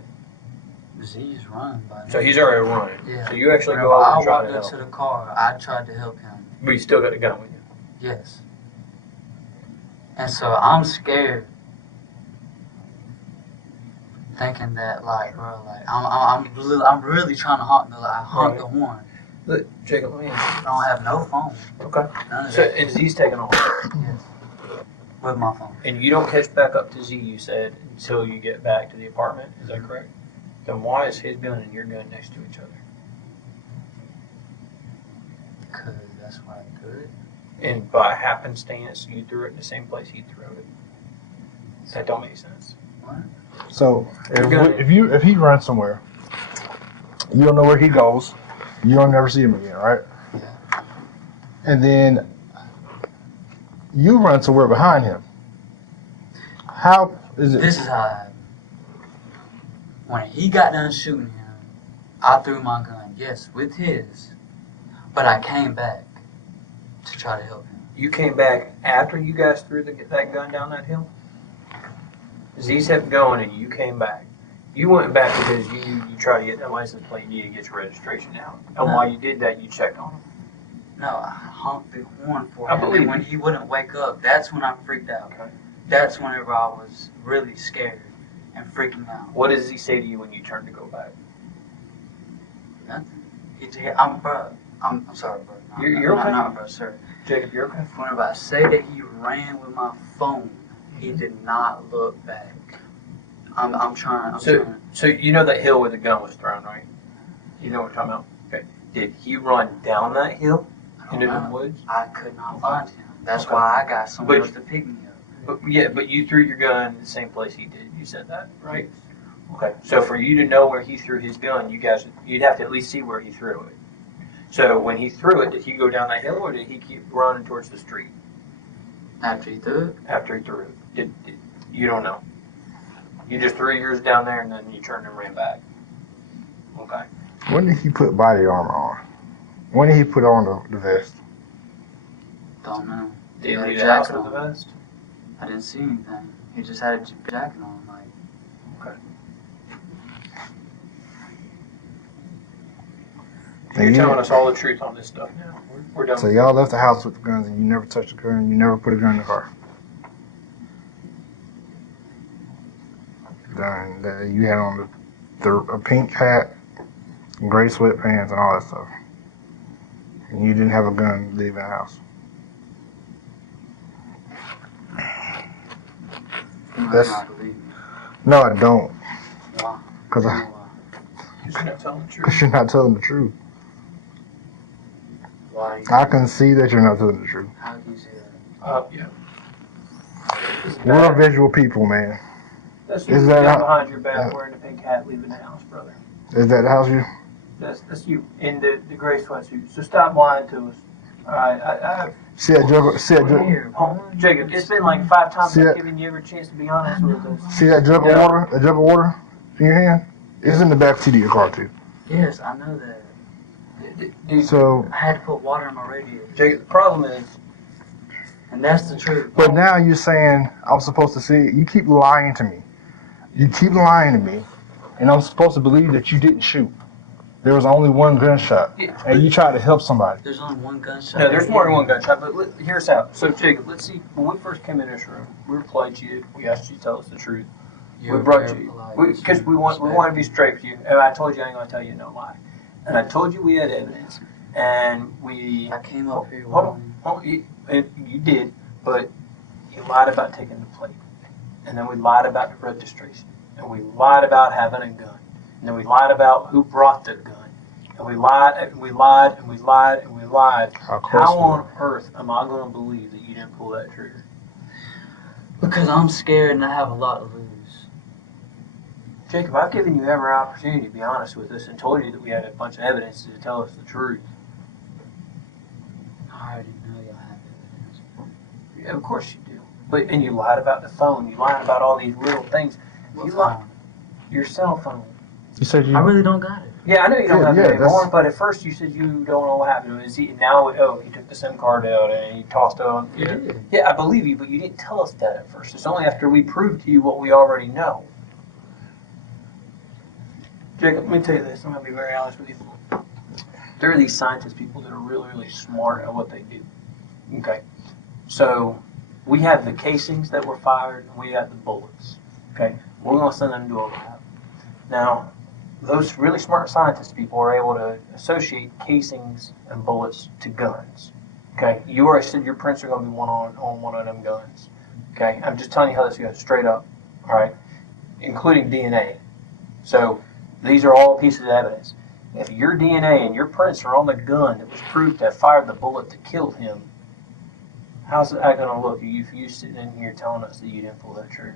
He's running by now. So he's already running. Yeah. So you actually Whenever go over I and try walked to up help. to the car, I tried to help him. But you still got the gun with you. Yes. And so I'm scared, thinking that like, bro, like I'm really trying to honk Right. the horn. Look, Jacob, let me ask I don't have no phone. you. Okay. None of So, that. and Z's taking off. Yes. With my phone. And you don't catch back up to Z, you said, until you get back to the apartment. Is that correct? Then why is his gun and your gun next to each other? Because that's why I do it. And by happenstance, you threw it in the same place he threw it. That don't make sense. So You're gonna- if he runs somewhere, you don't know where he goes. You don't never see him again, right? Yeah. And then you run somewhere behind him. How is it? This is how it happened. When he got done shooting him, I threw my gun, yes, with his, but I came back to try to help him. You came back after you guys threw that gun down that hill? Z kept going and you came back. You went back because you tried to get that license plate. You need to get your registration out. And while you did that, you checked on him. No, I honked the horn for I him. believe And when he wouldn't wake up, that's when I freaked out. Okay. That's whenever I was really scared and freaking out. What does he say to you when you turn to go back? Nothing. I'm sorry, bro. No, You're okay. No, bro, sir. Jacob, you're okay. Whenever I say that he ran with my phone, he did not look back. I'm trying. So you know that hill where the gun was thrown, right? You know what we're talking about? Okay. Did he run down that hill into the woods? I could not find him. That's Okay. why I got someone else to pick me up. But you threw your gun in the same place he did. You said that, right? Okay. So for you to know where he threw his gun, you'd have to at least see where he threw it. So when he threw it, did he go down that hill or did he keep running towards the street? After he threw it? After he threw it. Did you don't know. You just threw yours down there and then you turned and ran back. Okay. When did he put body armor on? When did he put on the vest? Don't know. Did he had a leave the house jacket with the on. vest? I didn't see anything. He just had a jacket on. You're telling us all the truth on this stuff now. We're done. So y'all left the house with the guns and you never touched the gun, you never put a gun in the car. Then you had on a pink hat, gray sweatpants, and all that stuff. And you didn't have a gun leaving the house. That's, no, I don't. Why? Because You're not telling the truth. you're not telling the truth. Why? I can see that you're not telling the truth. How can you say that? Yeah. We're visual people, man. That's Is you that how- behind your back wearing a pink hat leaving the house, brother. Is that the house you? That's you in the gray sweatsuit. So stop lying to us. All right. See that juggle? See that juggle? Here, Jacob, it's been like 5 times See I've that- given you every chance to be honest with us. See that jug of Yeah. water? A jug of water in your hand? It's in the back seat of your car too. Yes, I know that. Dude, So, I had to put water in my radiator. Jacob, the problem is, And that's the truth. but now you're saying I'm supposed to see it. You keep lying to me. You keep lying to me, and I'm supposed to believe that you didn't shoot. There was only one gunshot, Yeah. and you tried to help somebody. There's only one gunshot. no, there's more than one gunshot, but here's how. So, Jacob, let's see. When we first came in this room, we replied to you. We asked you to tell us the truth. You're we brought very you polite. because we want to be straight with you. And I told you I ain't gonna tell you no lie. And I told you we had evidence, and we. I came up here. Hold on. You did, but you lied about taking the plate, and then we lied about the registration, and we lied about having a gun, and then we lied about who brought the gun, and we lied and we lied and we lied and we lied. How close How were on earth am I going to believe that you didn't pull that trigger? Because I'm scared and I have a lot to lose. Jacob, I've given you every opportunity to be honest with us and told you that we had a bunch of evidence to tell us the truth. I already know y'all have evidence. Yeah, of course you do. And you lied about the phone. You lied about all these little things. You lied. Your cell phone. You said you. I really don't got it. Yeah, I know you don't have it Yeah, anymore, that's- but at first you said you don't know what happened. Is he now? Oh, he took the SIM card out and he tossed it on. You did. Yeah, I believe you, but you didn't tell us that at first. It's only after we proved to you what we already know. Jacob, let me tell you this. I'm going to be very honest with you. There are these scientist people that are really, really smart at what they do. Okay. So we have the casings that were fired and we have the bullets. Okay. We're going to send them to a lab. Now, those really smart scientist people are able to associate casings and bullets to guns. Okay. You already said your prints are going to be on one of them guns. Okay. I'm just telling you how this goes straight up. All right. Including DNA. So these are all pieces of evidence. If your DNA and your prints are on the gun that was proved to have fired the bullet that killed him, how's that going to look if you sitting in here telling us that you didn't pull that trigger?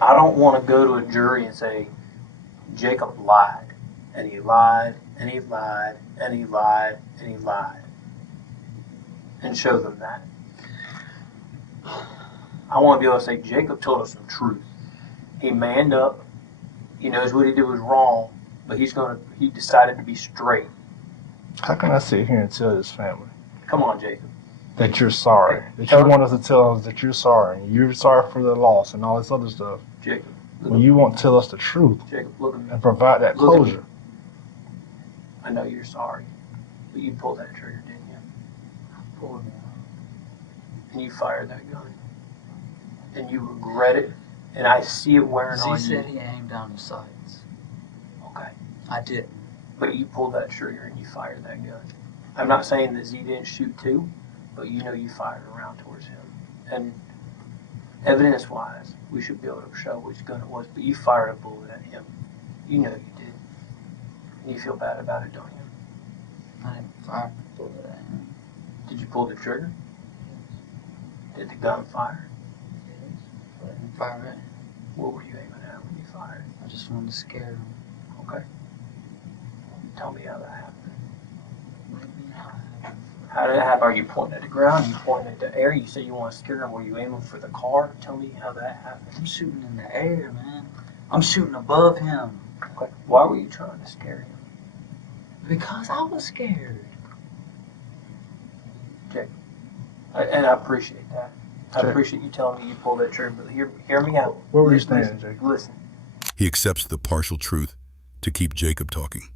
I don't want to go to a jury and say, Jacob lied, and he lied, and he lied, and he lied, and he lied, and show them that. I want to be able to say, Jacob told us the truth. He manned up. He knows what he did was wrong, but he decided to be straight. How can I sit here and tell this family Come on, Jacob. that you're sorry. That Tell you me. want us to tell us that you're sorry. And you're sorry for the loss and all this other stuff. Jacob, look When you won't tell us the truth Jacob, look at me. and provide that Look at me. closure. I know you're sorry, but you pulled that trigger, didn't you? Pulled me. And you fired that gun. And you regret it, and I see it wearing Z on said you. he aimed down the sights. Okay. I didn't. But you pulled that trigger and you fired that gun. I'm not saying that Z didn't shoot too, but you know you fired around towards him. And evidence-wise, we should be able to show which gun it was, but you fired a bullet at him. You know you did. And you feel bad about it, don't you? I didn't fire a bullet at him. Did you pull the trigger? Did the gun fire? I didn't fire at him. What were you aiming at when you fired? I just wanted to scare him. Okay. Tell me how that happened. What do you mean how it happened? How did it happen? Are you pointing at the ground? You pointing at the air? You say you want to scare him. Were you aiming for the car? Tell me how that happened. I'm shooting in the air, man. I'm shooting above him. Okay. Why were you trying to scare him? Because I was scared. And I appreciate that. I Sure. appreciate you telling me you pulled that trigger, but hear me out. Where were you Listen, standing, Jacob? Listen. He accepts the partial truth to keep Jacob talking.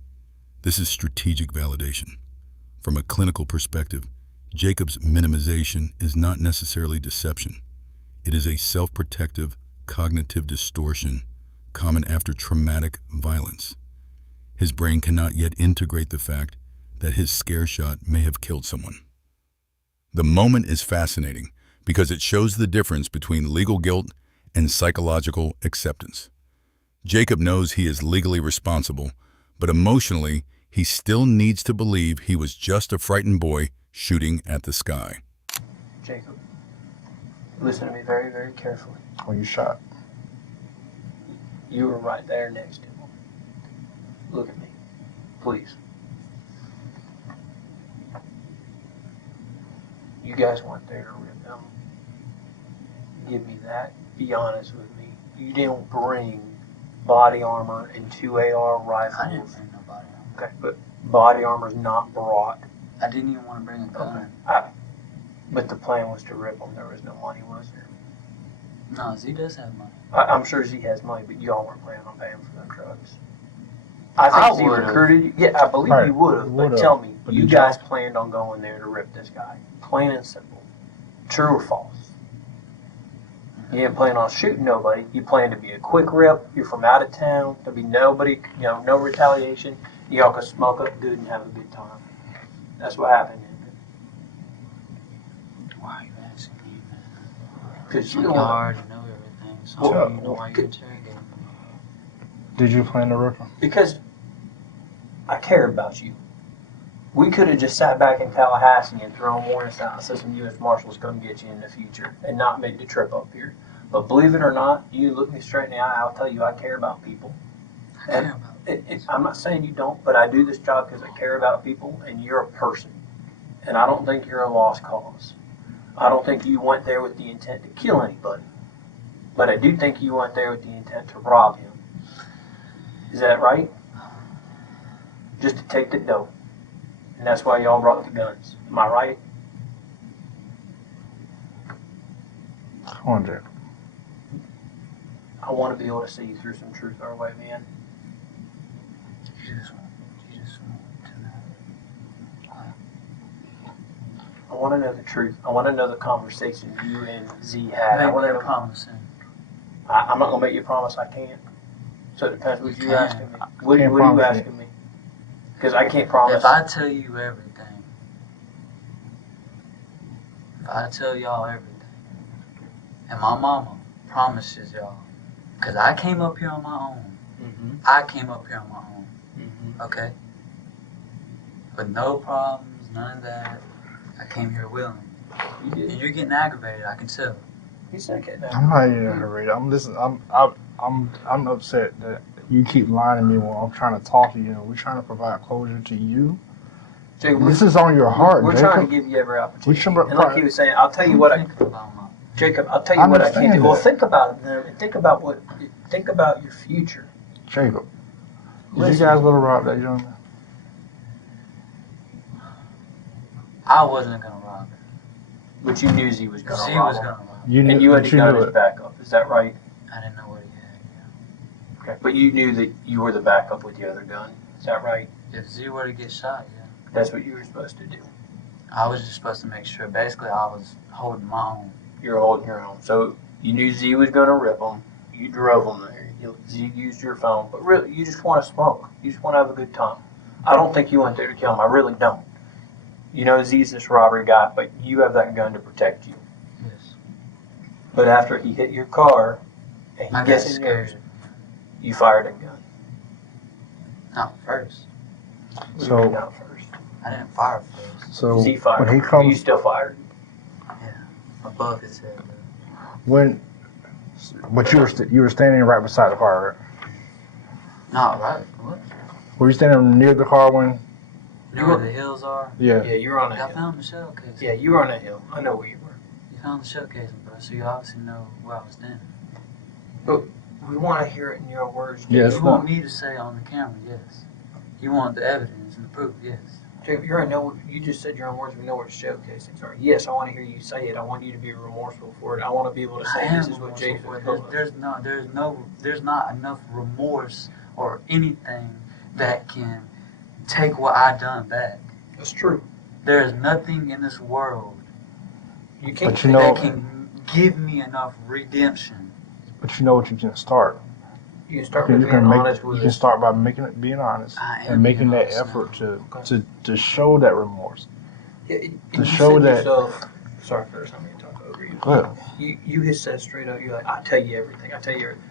This is strategic validation. From a clinical perspective, Jacob's minimization is not necessarily deception. It is a self-protective cognitive distortion common after traumatic violence. His brain cannot yet integrate the fact that his scare shot may have killed someone. The moment is fascinating because it shows the difference between legal guilt and psychological acceptance. Jacob knows he is legally responsible, but emotionally, he still needs to believe he was just a frightened boy shooting at the sky. Jacob, listen to me very, very carefully. When you shot. You were right there next to him. Look at me, please. You guys weren't there to rip him. Give me that. Be honest with me. You didn't bring body armor and 2 AR rifles. I didn't bring nobody on. Okay, but body armor's not brought. I didn't even want to bring a gun. But the plan was to rip them. There was no money, was there? No, Z does have money. I'm sure Z has money, but y'all weren't planning on paying for them drugs. I think I Z would've. recruited you. Yeah, I believe Right, you would have. But would've. tell me, But you did guys y'all- planned on going there to rip this guy. Plain and simple. True or false? You didn't plan on shooting nobody. You planned to be a quick rip. You're from out of town. There'll be nobody, no retaliation. Y'all could smoke up good and have a good time. That's what happened. Why are you asking me, man? Because You you don't want already know everything, so Well, I don't even know why you're interrogating me. Did you plan to rip him? because I care about you. We could have just sat back in Tallahassee and thrown warrants out and said some U.S. Marshals come get you in the future and not made the trip up here. But believe it or not, you look me straight in the eye, I'll tell you I care about people. I care about I'm not saying you don't, but I do this job because I care about people and you're a person. And I don't think you're a lost cause. I don't think you went there with the intent to kill anybody. But I do think you went there with the intent to rob him. Is that right? Just to take the dough. And that's why y'all brought the guns. Am I right? Come on, Jacob. I want to be able to see through some truth our way, man. You just want to know. I want to know the truth. I want to know the conversation you and Z had. I Make want me to a know. promise. I'm not going to make you a promise I can't. So it depends what you're can. asking me. What Can't are you promise asking me? Because I can't promise. If I tell you everything, if I tell y'all everything, and my mama promises y'all, because I came up here on my own. Mm-hmm. I came up here on my own, Mm-hmm. okay? With no problems, none of that. I came here willingly. You did. And you're getting aggravated, I can tell. You said get that. I'm not even aggravated. I'm upset that you keep lying to me when I'm trying to talk to you and we're trying to provide closure to you. Jacob, This is on your heart, we're Jacob. trying to give you every opportunity. trying to- And like he was saying, I'll tell you what Think about my Jacob, I'll tell I you what I can't do. understand Well, that. think about them and think about your future. Jacob, did Listen. you guys go to rob that young man? I wasn't gonna rob her. But you knew Z was going Z to rob was him. gonna rob. You knew, And you had but to you gun knew his it. backup. Is that right? I didn't know what he had. Okay. But you knew that you were the backup with the other gun. Is that right? Yeah. If Z were to get shot, yeah. That's what you were supposed to do. I was just supposed to make sure. Basically, I was holding my own. You're holding your own. So you knew Z was going to rip him. You drove him there. Z used your phone. But really, you just want to smoke. You just want to have a good time. I don't think you went there to kill him. I really don't. You know Z's this robbery guy, but you have that gun to protect you. Yes. But after he hit your car, and he I got gets in yours, scared. you fired a gun. Not first. So- Not first. I didn't fire first. So Z fired. when he But you comes, still fired. Above his head. but you were standing right beside the car, right? Not right. What? Were you standing near the car when? You know where the hills are? Yeah. Yeah, you were on a I hill. found the shell case. Yeah, you were on a hill. I know where you were. You found the shell casing, bro. So you obviously know where I was standing. We want to hear it in your words. Yeah, it's You want me to say on the camera, yes. You want the evidence and the proof, yes. Jacob, you just said your own words. We know what showcasing are. Yes, I want to hear you say it. I want you to be remorseful for it. I want to be able to I say am this is what remorseful Jacob for it. told us. There's not enough remorse or anything that can take what I done back. That's true. There is nothing in this world You can't. But you know- that can give me enough redemption. But you know what you can start. You can start You with can being make- honest with You can us. start by being honest I am and making being that honest effort now. to show that remorse. Yeah, to show that- Sorry, first I'm going to talk over you. Go ahead. You just said straight up. You're like, I tell you everything. I tell you everything.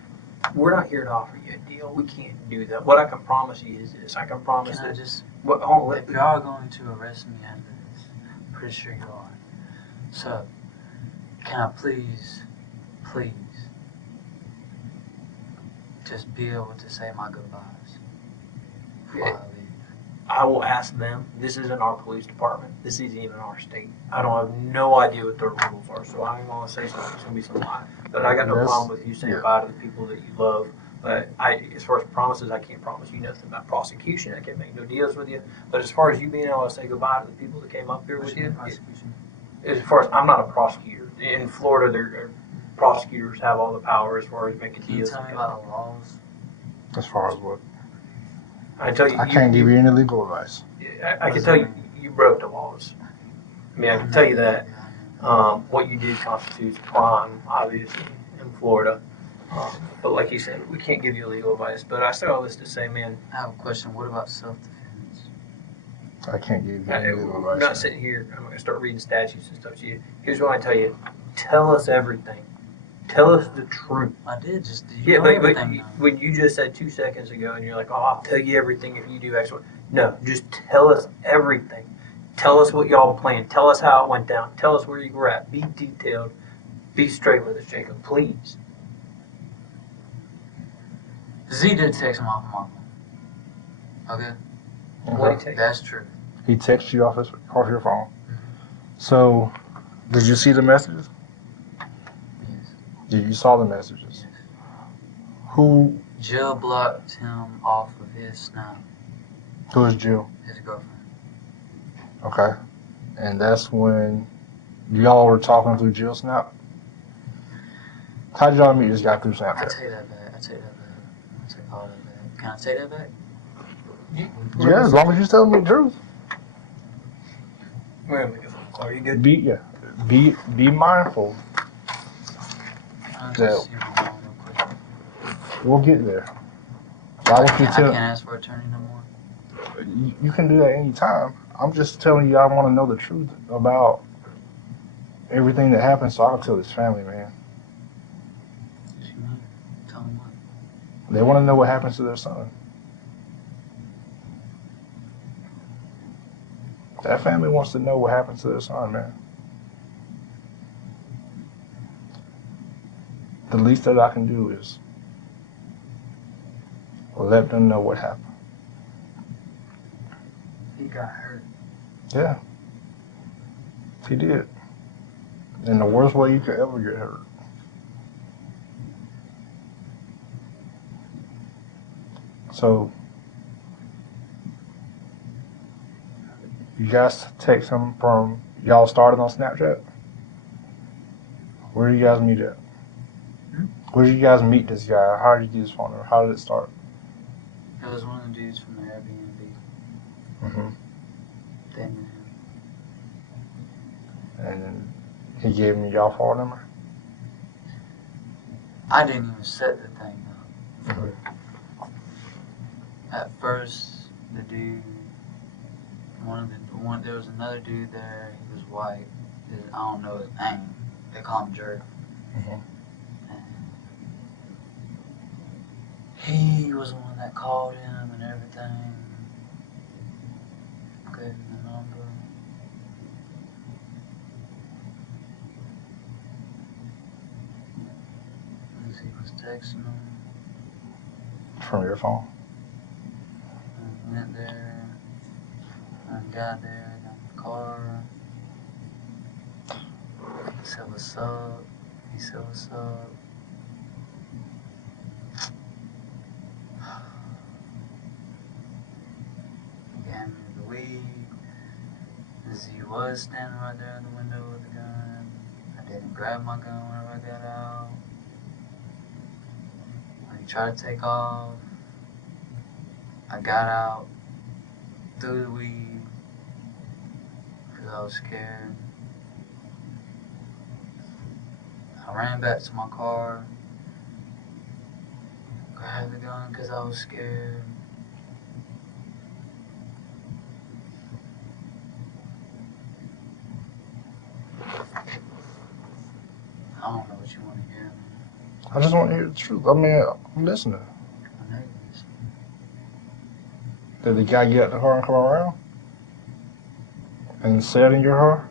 We're not here to offer you a deal. We can't do that. What I can promise you is this. I can promise Can I that. just, Hold on, if you are going to arrest me after this, I'm pretty sure you are. So, can I please just be able to say my goodbyes before I leave? I will ask them. This isn't our police department. This isn't even our state. I don't have no idea what their rules are, so I'm going to say something. It's going to be some lie. But I got no That's- problem with you saying yeah. bye to the people that you love. But as far as promises, I can't promise you nothing about prosecution. I can't make no deals with you. But as far as you being able to say goodbye to the people that came up here with you, Prosecution. as far as I'm not a prosecutor. In Florida, prosecutors have all the power as far as making Can you deals. tell me about the laws? As far as what? I tell you, I can't give you any legal advice. I can tell you broke the laws. I mean, I can tell you that. What you did constitutes a crime, obviously, in Florida. But like you said, we can't give you legal advice. But I say all this to say, man, I have a question. What about self-defense? I can't give you any legal we're advice. not sitting here. I'm going to start reading statutes and stuff to you. Here's what I tell you. Tell us everything. Tell us the truth. I did just. Yeah, but everything now. when you just said 2 seconds ago, and you're like, "Oh, I'll tell you everything if you do X." No, just tell us everything. Tell us what y'all planned. Tell us how it went down. Tell us where you were at. Be detailed. Be straight with us, Jacob, please. Z did text him off my phone. Okay, What do you take? that's true. He texted you off your phone. So, did you see the messages? Yes. Did you saw the messages? Who Jill blocked him off of his Snap, is Jill? his girlfriend. Okay, and that's when y'all were talking through Jill's Snap. How did y'all meet this guy through I Snapchat? take that back. I take all that back. Can I take that back? Yeah, as long as you tell me the truth. We're gonna make it look clear. Are you good? Be mindful. I'll Yeah. just see my phone real quick. We'll get there. I I want you can't, to I can't ask for attorney no more. You can do that anytime. I'm just telling you I want to know the truth about everything that happened so I can tell this family, man. She might. Tell him what. They want to know what happens to their son. That family wants to know what happens to their son, man. The least that I can do is let them know what happened. He got hurt. Yeah. He did. In the worst way you could ever get hurt. So, you guys text him from, y'all started on Snapchat? Where did you guys meet at? Where did you guys meet this guy? How did you get his phone number? How did it start? It was one of the dudes from the Airbnb. Mm-hmm. They knew him. And he gave me y'all phone number? I didn't even set the thing up. Mm-hmm. At first, the dude, there was another dude there. He was white. I don't know his name. They call him Jerk. Mm-hmm. He was the one that called him and everything. Gave him the number. He was texting him. From your phone? And went there. And got there. Got in the car. He said, "What's up?" He said, "What's up?" He gave me the weed. As he was standing right there in the window with the gun. I didn't grab my gun whenever I got out. When he tried to take off, I got out, threw the weed, because I was scared. I ran back to my car, grabbed the gun because I was scared. I don't know what you want to hear, man. I just want to hear the truth. I mean, I'm listening. I know you listen. Did the guy get out the car and come around? And sat in your car?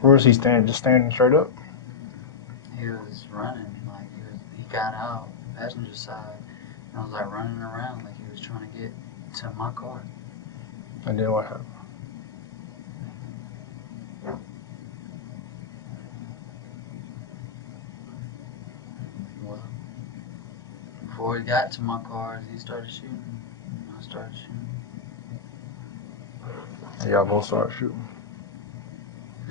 Where is he standing? Just standing straight up? He was running, like he got out, passenger side, and I was like running around like he was trying to get to my car. And then what happened? Well, before he got to my car, he started shooting. I started shooting. And y'all both started shooting.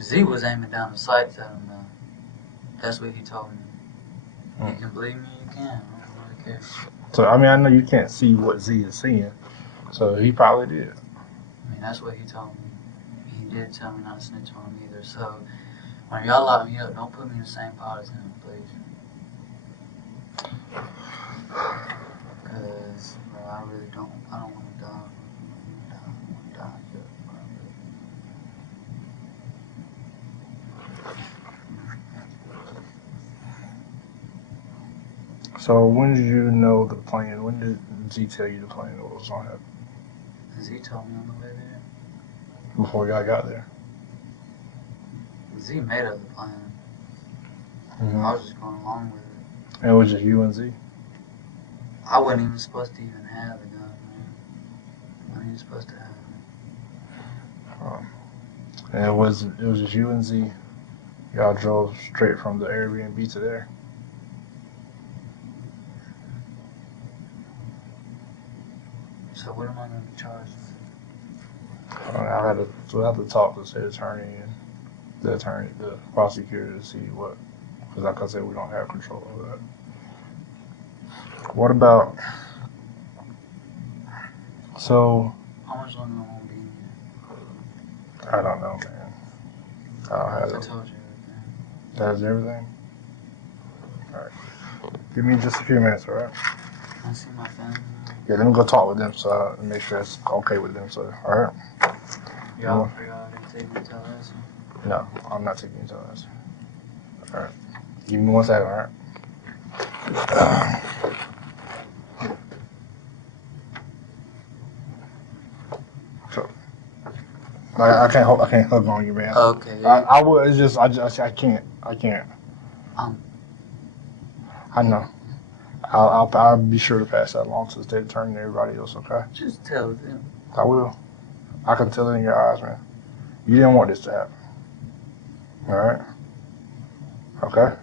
Z was aiming down the sights at him though. That's what he told me. Hmm. You can believe me, you can. I don't really care. So, I mean, I know you can't see what Z is seeing. So he probably did. I mean, that's what he told me. He did tell me not to snitch on him either. So, when y'all lock me up, don't put me in the same pot as him, please. Because, bro, I really don't. I don't want to die. I don't want to die. So when did you know the plan? When did Z tell you the plan was on it? Z told me on the way there. Before y'all got there? Z made up the plan. Mm-hmm. I was just going along with it. And it was just you and Z? I wasn't even supposed to even have the gun, man. I wasn't even supposed to have it. And it was just you and Z. Y'all drove straight from the Airbnb to there. So what am I going to be charged with? We'll have to talk to the state attorney and the prosecutor to see what, because like I said, we don't have control over that. What about, so, How much longer am I going to be in here? I don't know, man. I don't have I it. told you everything. That's everything? Alright. Give me just a few minutes, alright? Can I see my family? Yeah, let me go talk with them so make sure it's okay with them. So, alright? Y'all didn't take me to us? No, I'm not taking you to us. Alright. Give me 1 second, alright? So, I can't hug on you, man. Okay. I would. It's just I can't. I know. I'll be sure to pass that along to the state attorney and everybody else. Okay. Just tell them. I will. I can tell it in your eyes, man. You didn't want this to happen. All right. Okay.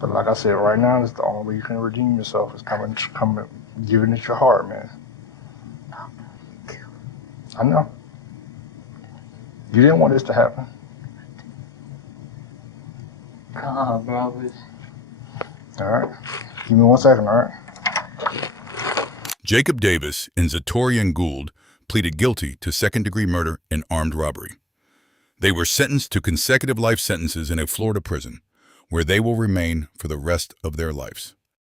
But like I said, right now, it's the only way you can redeem yourself is coming, giving it your heart, man. I know. You didn't want this to happen. Come on, bro. All right. Give me 1 second, all right? Jacob Davis and Zatorian Gould pleaded guilty to second-degree murder and armed robbery. They were sentenced to consecutive life sentences in a Florida prison, where they will remain for the rest of their lives.